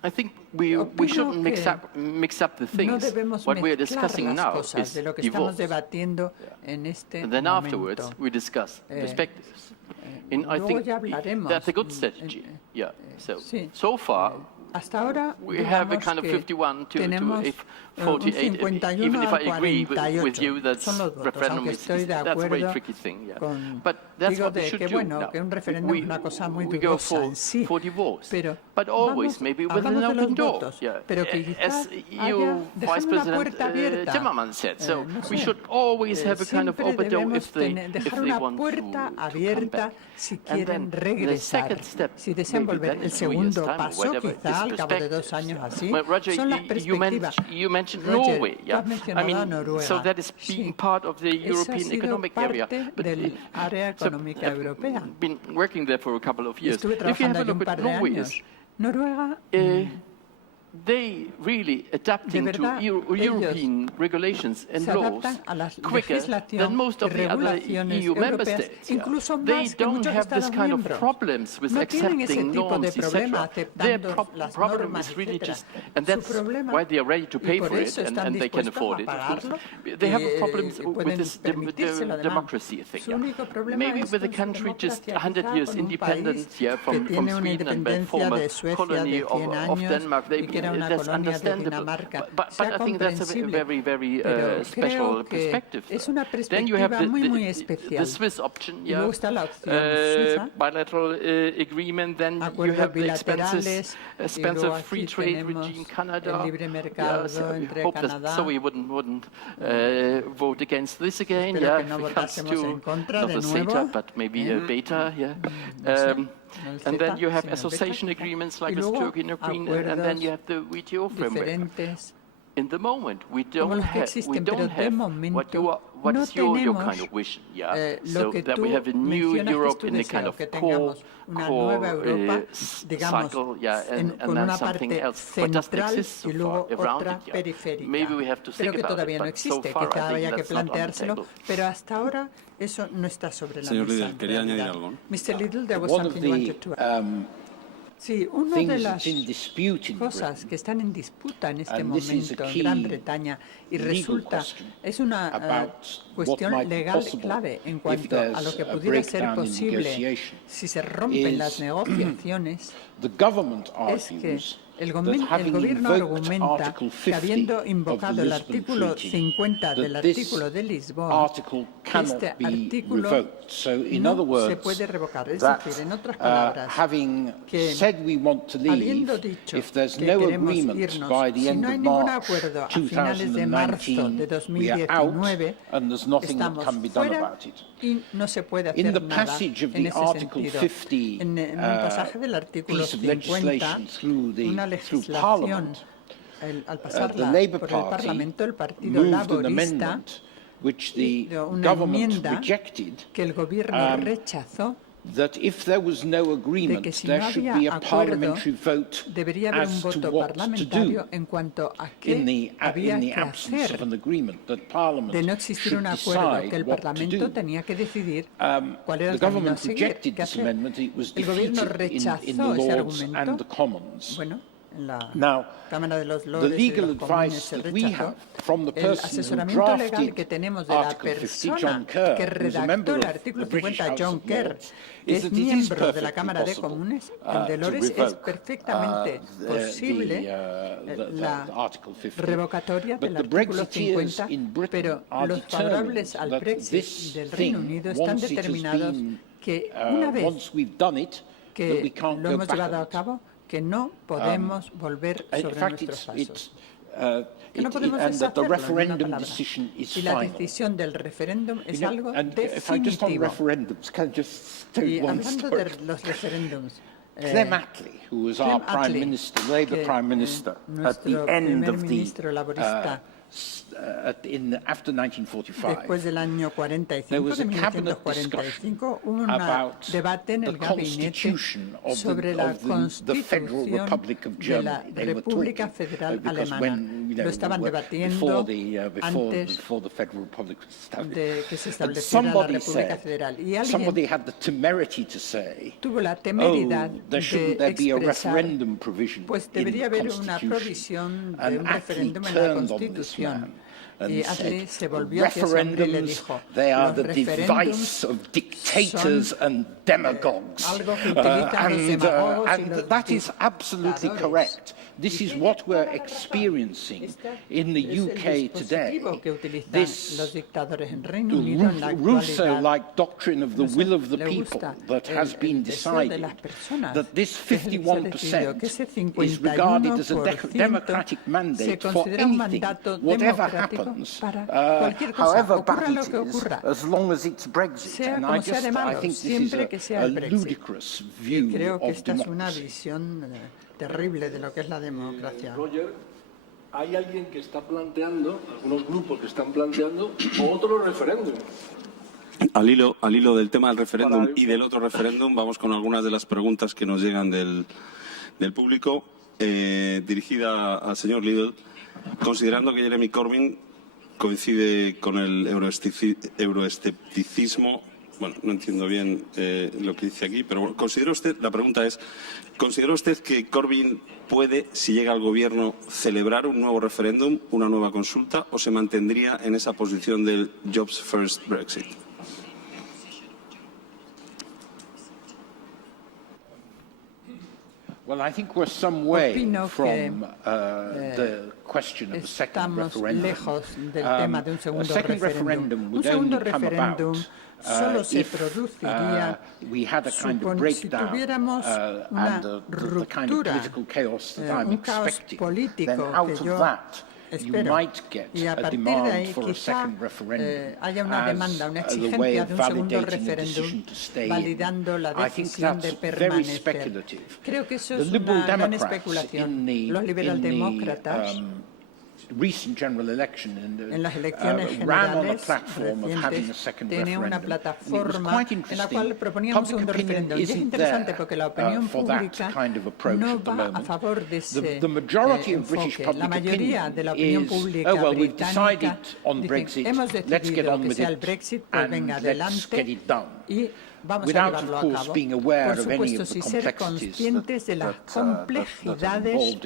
I think we shouldn't mix up the things. What we are discussing now is divorce. And then afterwards we discuss perspectives. And I think that's a good strategy. Yeah. So far we have a kind of 51 to 48. Even if I agree with you that referendum that's a very tricky thing. Yeah. But that's what we should do now. We go for divorce, but always maybe with an open door. Yeah. As EU Vice President Timmermans said, so we should always have a kind of open door if they want to come back. And then the second step, maybe then in 2 years' time or whatever, is perspectives. Well, Roger, you mentioned Norway. Yeah, I mean, so that is being part of the European Economic Area. But I've been working there for a couple of years. If you have a look at Norway, they really adapting to European regulations and laws quicker than most of the other EU member states. Yeah. They don't have this kind of problems with accepting norms, etc. Their problem is really just, and that's why they are ready to pay for it and they can afford it. Of course. They have problems with this democracy thing. Yeah. Maybe with a country just 100 years independent, yeah, from Sweden and then former colony of Denmark. That's understandable, but I think that's a very, very special perspective. Then you have the Swiss option, yeah, bilateral agreement. Then you have the expensive free trade regime, Canada. Yeah, so I hope that Zoe wouldn't vote against this again. Yeah, if it comes to not a CETA, but maybe a beta. Yeah. And then you have association agreements like with Turkey and Ukraine, and then you have the WTO framework. In the moment, we don't have. What is your kind of vision? Yeah, so that we have a new Europe in the kind of core cycle, yeah, and then something else. What doesn't exist so far around it? Yeah. Maybe we have to think about it, but so far I think that's not on the table. Eso no está sobre la Señor mesa. Liddell, quería añadir algo, ¿no? Mr. Liddell, there was something you wanted to add. Sí, una de las cosas que están en disputa en este momento en Gran Bretaña y resulta es una cuestión legal clave en cuanto a lo que pudiera ser posible si se rompen las negociaciones, es que El gobierno argumenta que habiendo invocado el artículo 50 del artículo de Lisboa, este artículo no se puede revocar. Es decir, en otras palabras, que habiendo dicho que queremos irnos, si no hay ningún acuerdo a finales de marzo de 2019, estamos fuera y no se puede hacer nada en ese sentido. En el pasaje del artículo 50, una legislación, al pasarla por el Parlamento, el Partido Laborista hizo una enmienda que el gobierno rechazó, de que si no había acuerdo, debería haber un voto parlamentario en cuanto a qué había que hacer. De no existir un acuerdo, que el Parlamento tenía que decidir cuál era el camino a seguir, qué hacer. El gobierno rechazó ese argumento. Bueno, en la Cámara de los Lores y de los Comunes se rechazó. El asesoramiento legal que tenemos de la persona que redactó el artículo 50, John Kerr, que es miembro de la Cámara de Comunes, el de Lores, es perfectamente posible la revocatoria del artículo 50, pero los favorables al Brexit del Reino Unido están determinados que una vez que lo hemos llevado a cabo, que no podemos volver sobre nuestros pasos. Que no podemos deshacerlo, en una palabra. Y la decisión del referéndum es algo definitivo. Y hablando de los referéndums, Clem Attlee, who was our Prime Minister, Labour Prime Minister, at the end of the after 1945, después del año 45, de 1945, hubo un debate en el gabinete sobre la Constitución de la República Federal Alemana. Lo estaban debatiendo antes de que se estableciera la República Federal. Y alguien tuvo la temeridad de expresar, pues debería haber una provisión de un referéndum en la Constitución. Y Attlee se volvió hacia ese hombre y le dijo, los referéndums son algo que utilizan los demagogos y los dictadores. This is what we're experiencing in the UK today. This Rousseau-like doctrine of the will of the people that has been decided, that this 51% is regarded as a democratic mandate for anything, whatever happens, however bad it is, as long as it's Brexit. And I think this is a ludicrous view of democracy. Terrible de lo que es la democracia. Roger, hay alguien que está planteando, algunos grupos que están planteando otro referéndum. Al hilo del tema del referéndum y del otro referéndum, vamos con algunas de las preguntas que nos llegan del público, dirigida al señor Lidl. Considerando que Jeremy Corbyn coincide con el euroescepticismo, bueno, no entiendo bien lo que dice aquí, pero ¿considera usted, la pregunta es, ¿considera usted que Corbyn puede, si llega al gobierno, celebrar un nuevo referéndum, una nueva consulta, o se mantendría en esa posición del Jobs First Brexit? Well, I think we're some way from the question of a second referendum. Lejos del tema de un segundo referéndum. Un segundo referéndum solo se produciría si tuviéramos una ruptura, un caos político que yo espero, y a partir de ahí quizá haya una demanda, una exigencia de un segundo referéndum validando la decisión de permanecer. Creo que eso es una gran especulación. Los liberaldemócratas en las elecciones generales recientes tenían una plataforma en la cual proponían un segundo referéndum. Y es interesante porque la opinión pública no va a favor de ese enfoque. La mayoría de la opinión pública británica dice, hemos decidido que sea el Brexit, pues venga adelante y vamos a llevarlo a cabo, por supuesto, sin ser conscientes de las complejidades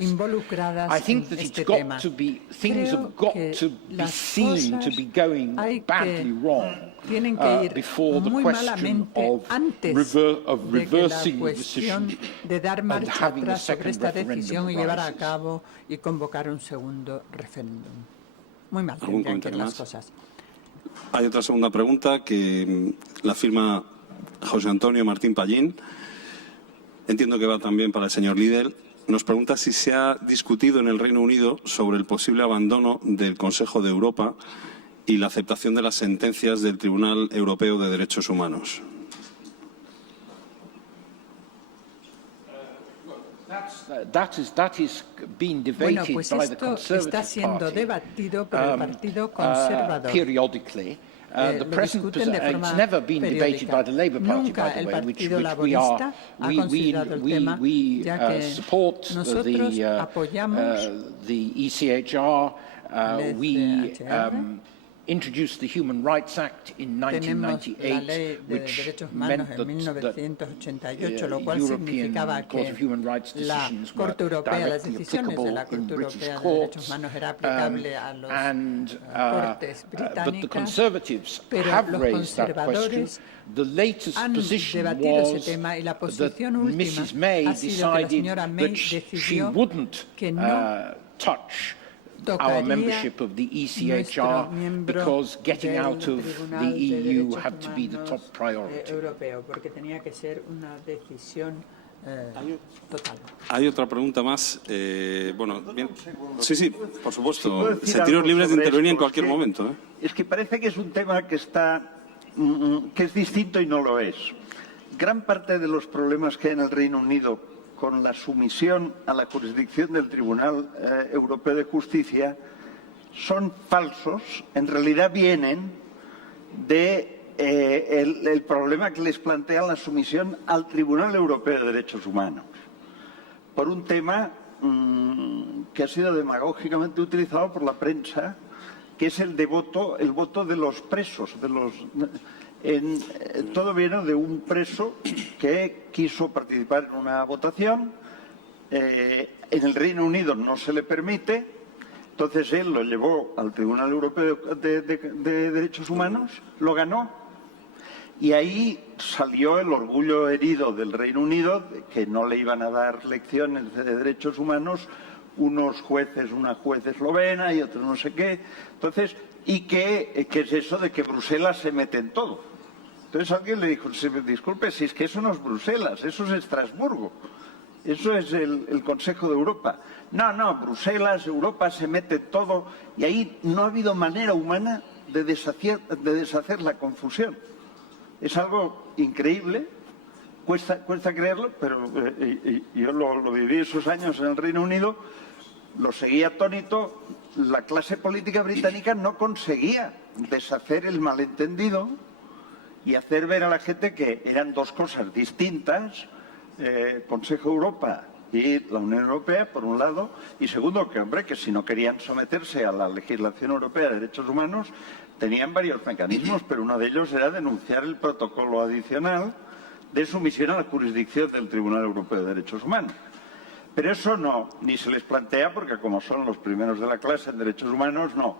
involucradas en este tema. Creo que las cosas tienen que ir muy malamente antes de que la cuestión de dar marcha atrás sobre esta decisión y llevar a cabo y convocar un segundo referéndum. Muy mal tendrían que ir las cosas. Hay otra segunda pregunta que la firma José Antonio Martín Pallín. Entiendo que va también para el señor Liddell. Nos pregunta si se ha discutido en el Reino Unido sobre el posible abandono del Consejo de Europa y la aceptación de las sentencias del Tribunal Europeo de Derechos Humanos. Bueno, pues esto está siendo debatido por el Partido Conservador. Lo discuten de forma periódica. Nunca el Partido Laborista ha considerado el tema, ya que nosotros apoyamos introduced the Human Rights Act in 1998, tenemos la ley de derechos humanos en 1988, lo cual significaba que la Corte Europea, las decisiones de la Corte Europea de Derechos Humanos era aplicable a las cortes británicas, pero los conservadores han debatido ese tema y la posición última ha sido que la señora May decidió que no our membership of the ECHR because getting out of the EU had to be the top priority. Porque tenía que ser una decisión total. Hay otra pregunta más. Bueno, bien. Sí, por supuesto. Sentiros libres de intervenir en cualquier momento. Es que parece que es un tema que es distinto y no lo es. Gran parte de los problemas que hay en el Reino Unido con la sumisión a la jurisdicción del Tribunal Europeo de Justicia son falsos, en realidad vienen del problema que les plantea la sumisión al Tribunal Europeo de Derechos Humanos, por un tema que ha sido demagógicamente utilizado por la prensa, que es el voto de los presos, todo viene de un preso que quiso participar en una votación. En el Reino Unido no se le permite, entonces él lo llevó al Tribunal Europeo de Derechos Humanos, lo ganó, y ahí salió el orgullo herido del Reino Unido de que no le iban a dar lecciones de derechos humanos unos jueces, una juez eslovena y otros no sé qué. Entonces, ¿y qué es eso de que Bruselas se mete en todo? Entonces alguien le dijo, disculpe, si es que eso no es Bruselas, eso es Estrasburgo, eso es el Consejo de Europa. No, Bruselas, Europa se mete todo y ahí no ha habido manera humana de deshacer la confusión. Es algo increíble, cuesta creerlo, pero yo lo viví esos años en el Reino Unido, lo seguía atónito, la clase política británica no conseguía deshacer el malentendido y hacer ver a la gente que eran dos cosas distintas, Consejo de Europa y la Unión Europea, por un lado, y segundo, que si no querían someterse a la legislación europea de derechos humanos, tenían varios mecanismos, pero uno de ellos era denunciar el protocolo adicional de sumisión a la jurisdicción del Tribunal Europeo de Derechos Humanos. Pero eso no, ni se les plantea, porque como son los primeros de la clase en derechos humanos, no.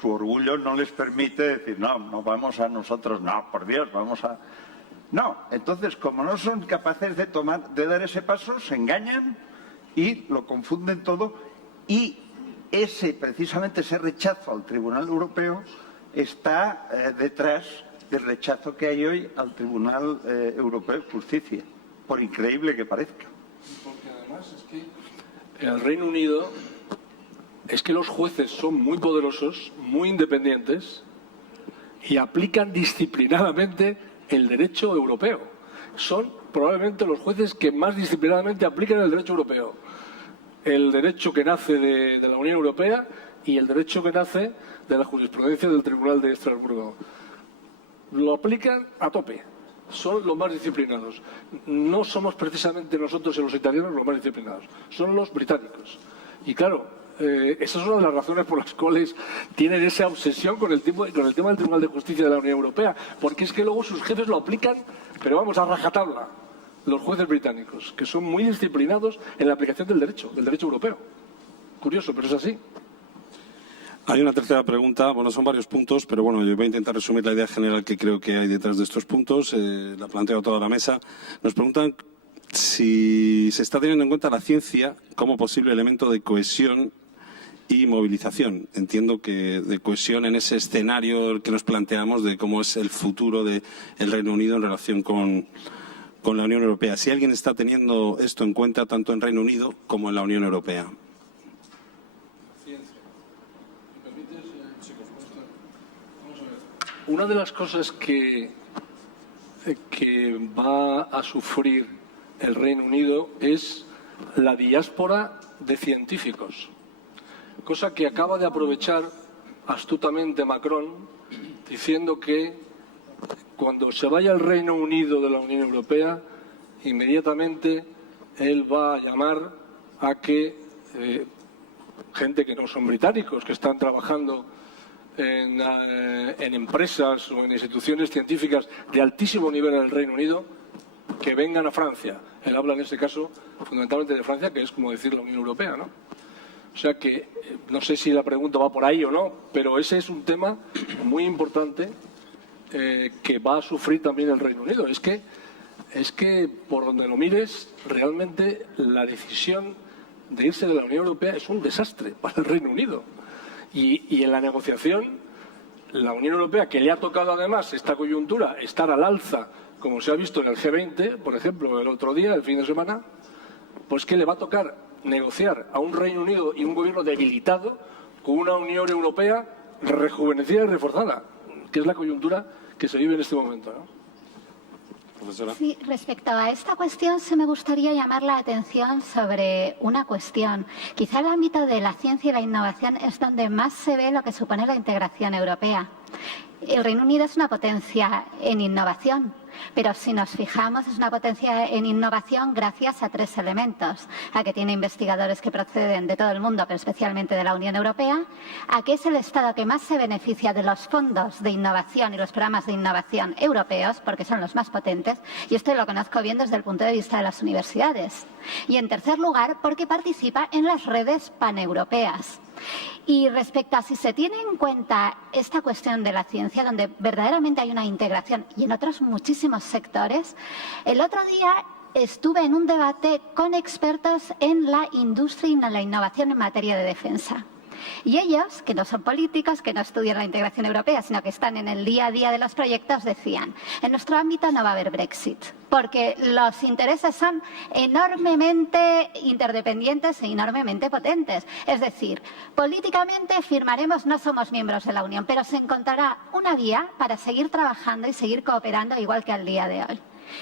Su orgullo no les permite decir, no vamos a nosotros, no, por Dios, vamos a... No, entonces, como no son capaces de dar ese paso, se engañan y lo confunden todo, y precisamente ese rechazo al Tribunal Europeo está detrás del rechazo que hay hoy al Tribunal Europeo de Justicia, por increíble que parezca. Porque además es que en el Reino Unido es que los jueces son muy poderosos, muy independientes y aplican disciplinadamente el derecho europeo. Son probablemente los jueces que más disciplinadamente aplican el derecho europeo. El derecho que nace de la Unión Europea y el derecho que nace de la jurisprudencia del Tribunal de Estrasburgo. Lo aplican a tope. Son los más disciplinados. No somos precisamente nosotros y los italianos los más disciplinados. Son los británicos. Y claro, Esa es una de las razones por las cuales tienen esa obsesión con el tema del Tribunal de Justicia de la Unión Europea, porque es que luego sus jefes lo aplican, pero vamos, a rajatabla, los jueces británicos, que son muy disciplinados en la aplicación del derecho europeo. Curioso, pero es así. Hay una tercera pregunta, bueno, son varios puntos, pero bueno, yo voy a intentar resumir la idea general que creo que hay detrás de estos puntos, la planteo toda la mesa. Nos preguntan si se está teniendo en cuenta la ciencia como posible elemento de cohesión y movilización. Entiendo que de cohesión en ese escenario que nos planteamos de cómo es el futuro del Reino Unido en relación con la Unión Europea. Si alguien está teniendo esto en cuenta tanto en Reino Unido como en la Unión Europea. Una de las cosas que va a sufrir el Reino Unido es la diáspora de científicos, cosa que acaba de aprovechar astutamente Macron, diciendo que cuando se vaya el Reino Unido de la Unión Europea, inmediatamente él va a llamar a que gente que no son británicos, que están trabajando en empresas o en instituciones científicas de altísimo nivel en el Reino Unido, que vengan a Francia. Él habla en este caso fundamentalmente de Francia, que es como decir la Unión Europea, ¿no? O sea que no sé si la pregunta va por ahí o no, pero ese es un tema muy importante que va a sufrir también el Reino Unido. Es que por donde lo mires, realmente la decisión de irse de la Unión Europea es un desastre para el Reino Unido. Y en la negociación, la Unión Europea, que le ha tocado además esta coyuntura estar al alza, como se ha visto en el G20, por ejemplo, el otro día, el fin de semana, pues que le va a tocar negociar a un Reino Unido y un gobierno debilitado con una Unión Europea rejuvenecida y reforzada, que es la coyuntura que se vive en este momento, ¿no? Sí, respecto a esta cuestión, sí me gustaría llamar la atención sobre una cuestión. Quizá el ámbito de la ciencia y la innovación es donde más se ve lo que supone la integración europea. El Reino Unido es una potencia en innovación, pero si nos fijamos es una potencia en innovación gracias a tres elementos: a que tiene investigadores que proceden de todo el mundo, pero especialmente de la Unión Europea; a que es el Estado que más se beneficia de los fondos de innovación y los programas de innovación europeos, porque son los más potentes, y esto lo conozco bien desde el punto de vista de las universidades; y en tercer lugar, porque participa en las redes paneuropeas. Y respecto a si se tiene en cuenta esta cuestión de la ciencia, donde verdaderamente hay una integración y en otros muchísimos sectores, el otro día estuve en un debate con expertos en la industria y en la innovación en materia de defensa. Y ellos, que no son políticos, que no estudian la integración europea, sino que están en el día a día de los proyectos, decían: en nuestro ámbito no va a haber Brexit, porque los intereses son enormemente interdependientes e enormemente potentes. Es decir, políticamente firmaremos, no somos miembros de la Unión, pero se encontrará una vía para seguir trabajando y seguir cooperando igual que al día de hoy.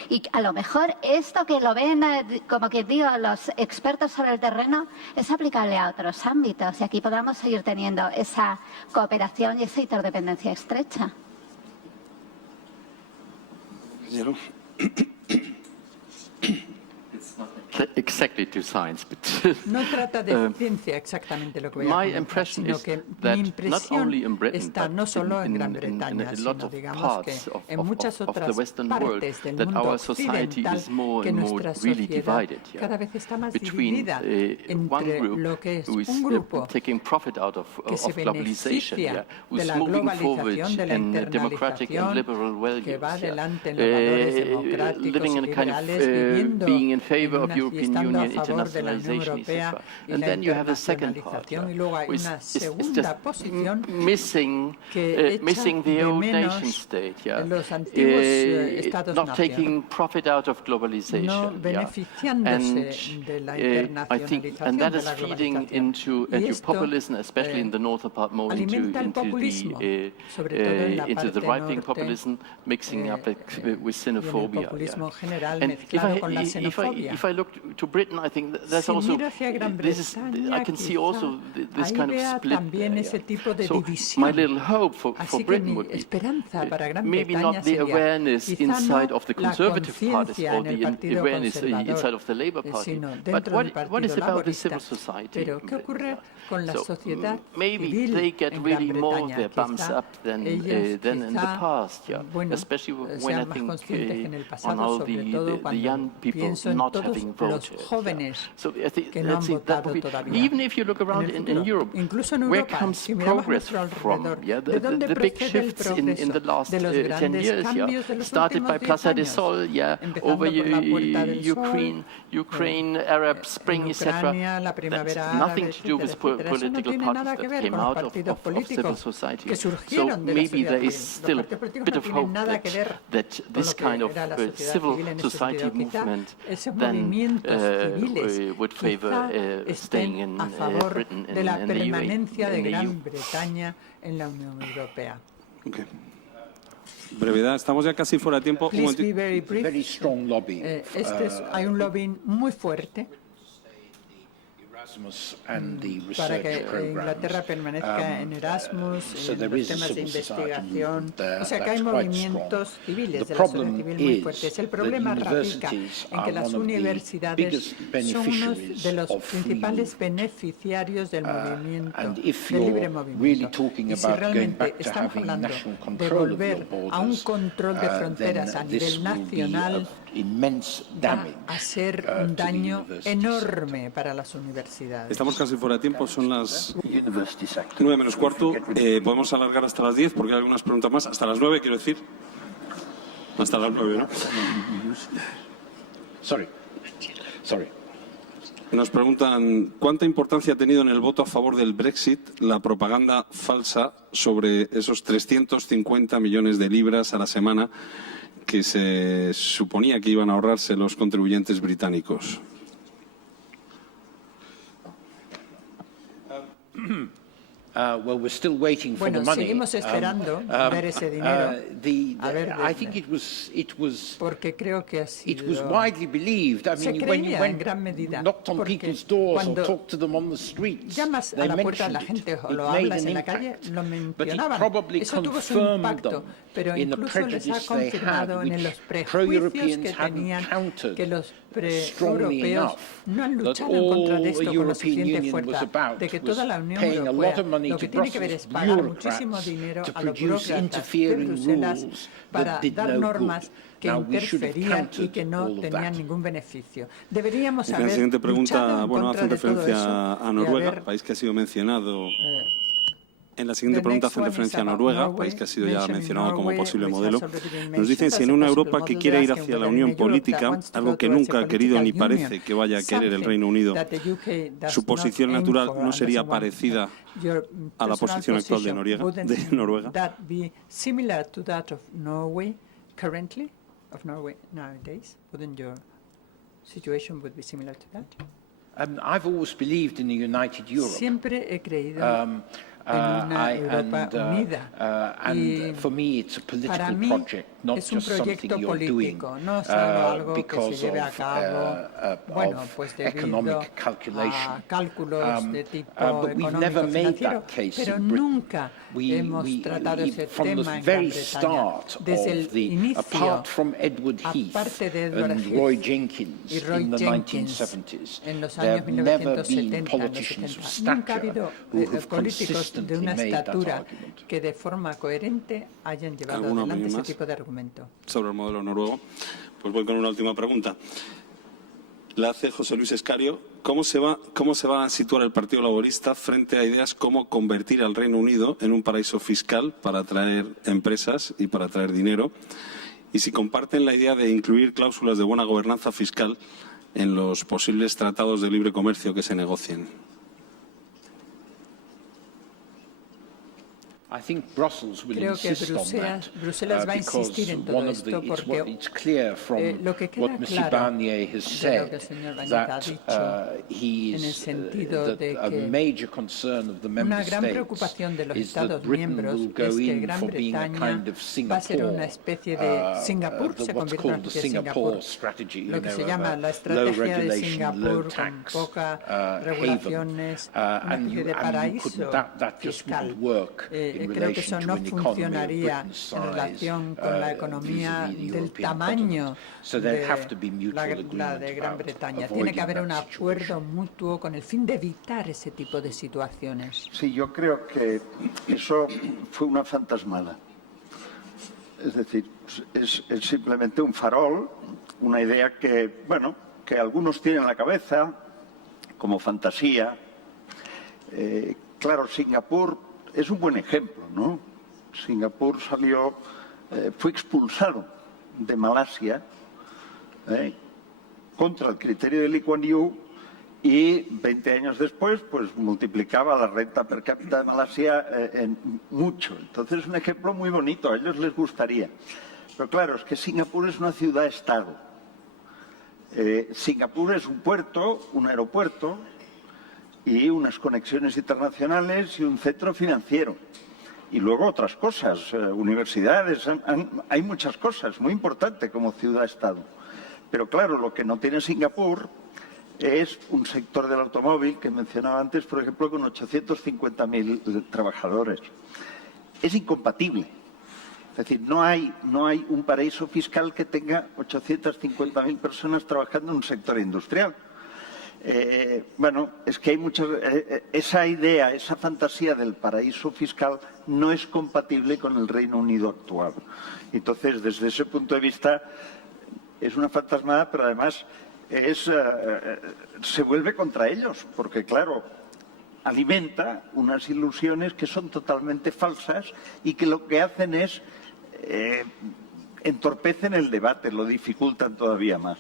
Y a lo mejor esto que lo ven, como que digo, los expertos sobre el terreno, es aplicable a otros ámbitos y aquí podamos seguir teniendo esa cooperación y esa interdependencia estrecha. Exactly to science, but no trata de ciencia exactamente lo que voy a comentar, sino que mi impresión está no solo en Gran Bretaña, sino digamos que en muchas otras partes del mundo occidental, que nuestra sociedad cada vez está más dividida entre lo que es un grupo que se beneficia de la globalización, de la internalización, que va adelante en los valores democráticos y liberales, viviendo en European Union internationalization, etc. And then you have a second part, which is missing the old nation state, not taking profit out of globalization. I think, and that is feeding into populism, especially in the northern part, more into the right-wing populism, mixing up with xenophobia. And if I look to Britain, I think there's also hacia Gran Bretaña, I can see also this kind of split. También ese tipo de So división. my little hope for Britain would be maybe not the awareness inside of the Conservative parties or the awareness inside of the Labour Party, but what is about the civil society? So maybe they get really more of their bums up than in the past, especially when I think on all the young people not having voted. So I think that would be, even if you look around in Europe, where comes progress from? The big shifts in the last 10 years, started by Plaza de Sol, over Ukraine, Arab Spring, etc. That's nothing to do with political parties that came out of civil society. So maybe there is still a bit of hope that this kind of civil society movement then would favor staying in Britain in the EU. Okay. Brevedad, estamos ya casi fuera de tiempo. Very strong lobby. Hay un lobbying muy fuerte para que Inglaterra permanezca en Erasmus, en los temas de investigación. O sea que hay movimientos civiles de la sociedad civil muy fuertes. El problema radica en que las universidades son uno de los principales beneficiarios del movimiento, del libre movimiento. Y si realmente estamos hablando de volver a un control de fronteras a nivel nacional, va a ser un daño enorme para las universidades. Estamos casi fuera de tiempo, son las 9 menos cuarto. Podemos alargar hasta las 10 porque hay algunas preguntas más. Hasta las 9, quiero decir. Hasta las 9, ¿no? Sorry. Nos preguntan, ¿cuánta importancia ha tenido en el voto a favor del Brexit la propaganda falsa sobre esos 350 millones de libras a la semana que se suponía que iban a ahorrarse los contribuyentes británicos? Bueno, seguimos esperando ver ese dinero. Porque creo que ha sido... Se creía en gran medida. Porque cuando llamas a la puerta de la gente o lo hablas en la calle, lo mencionaban. Eso tuvo su impacto, pero incluso les ha confirmado en los prejuicios que tenían que los pre-europeos no han luchado en contra de esto con la suficiente fuerza, de que toda la Unión Europea lo que tiene que ver es pagar muchísimo dinero a los burócratas de Bruselas para dar normas que interferían y que no tenían ningún beneficio. Deberíamos haber la siguiente pregunta, hace referencia a Noruega, país que ha sido mencionado. En la siguiente pregunta hace referencia a Noruega, país que ha sido ya mencionado como posible modelo. Nos dicen si en una Europa que quiere ir hacia la unión política, algo que nunca ha querido ni parece que vaya a querer el Reino Unido, su posición natural no sería parecida a la posición actual de Noruega. Siempre he creído en una Europa unida. Y para mí es un proyecto político, no solo algo que se lleve a cabo, bueno, pues debido a cálculos de tipo económico financiero, pero nunca hemos tratado ese tema en Gran Bretaña. Desde el inicio, aparte de Edward Heath y Roy Jenkins en los años 1970, nunca ha habido políticos de una estatura que de forma coherente hayan llevado adelante ese tipo de argumento. Sobre el modelo noruego, pues voy con una última pregunta. La hace José Luis Escario. ¿Cómo se va a situar el Partido Laborista frente a ideas como convertir al Reino Unido en un paraíso fiscal para atraer empresas y para atraer dinero? Y si comparten la idea de incluir cláusulas de buena gobernanza fiscal en los posibles tratados de libre comercio que se negocien. Creo que Bruselas va a insistir en todo esto porque lo que queda claro de lo que el señor Bañez ha dicho en el sentido de que una gran preocupación de los Estados miembros es que Gran Bretaña va a ser una especie de Singapur, se convierte en una especie de Singapur, lo que se llama la estrategia de Singapur con pocas regulaciones, una especie de paraíso fiscal. Creo que eso no funcionaría en relación con la economía del tamaño de la de Gran Bretaña. Tiene que haber un acuerdo mutuo con el fin de evitar ese tipo de situaciones. Sí, yo creo que eso fue una fantasmada. Es decir, es simplemente un farol, una idea que, bueno, que algunos tienen en la cabeza como fantasía. Claro, Singapur es un buen ejemplo, ¿no? Singapur fue expulsado de Malasia contra el criterio de Lee Kuan Yew y 20 años después pues multiplicaba la renta per cápita de Malasia en mucho. Entonces es un ejemplo muy bonito, a ellos les gustaría. Pero claro, es que Singapur es una ciudad-estado. Singapur es un puerto, un aeropuerto y unas conexiones internacionales y un centro financiero. Y luego otras cosas, universidades, hay muchas cosas, muy importante como ciudad-estado. Pero claro, lo que no tiene Singapur es un sector del automóvil que mencionaba antes, por ejemplo, con 850.000 trabajadores. Es incompatible. Es decir, no hay un paraíso fiscal que tenga 850.000 personas trabajando en un sector industrial. Bueno, es que hay muchas... esa idea, esa fantasía del paraíso fiscal no es compatible con el Reino Unido actual. Entonces, desde ese punto de vista, es una fantasmada, pero además se vuelve contra ellos, porque claro, alimenta unas ilusiones que son totalmente falsas y que lo que hacen es entorpecen el debate, lo dificultan todavía más.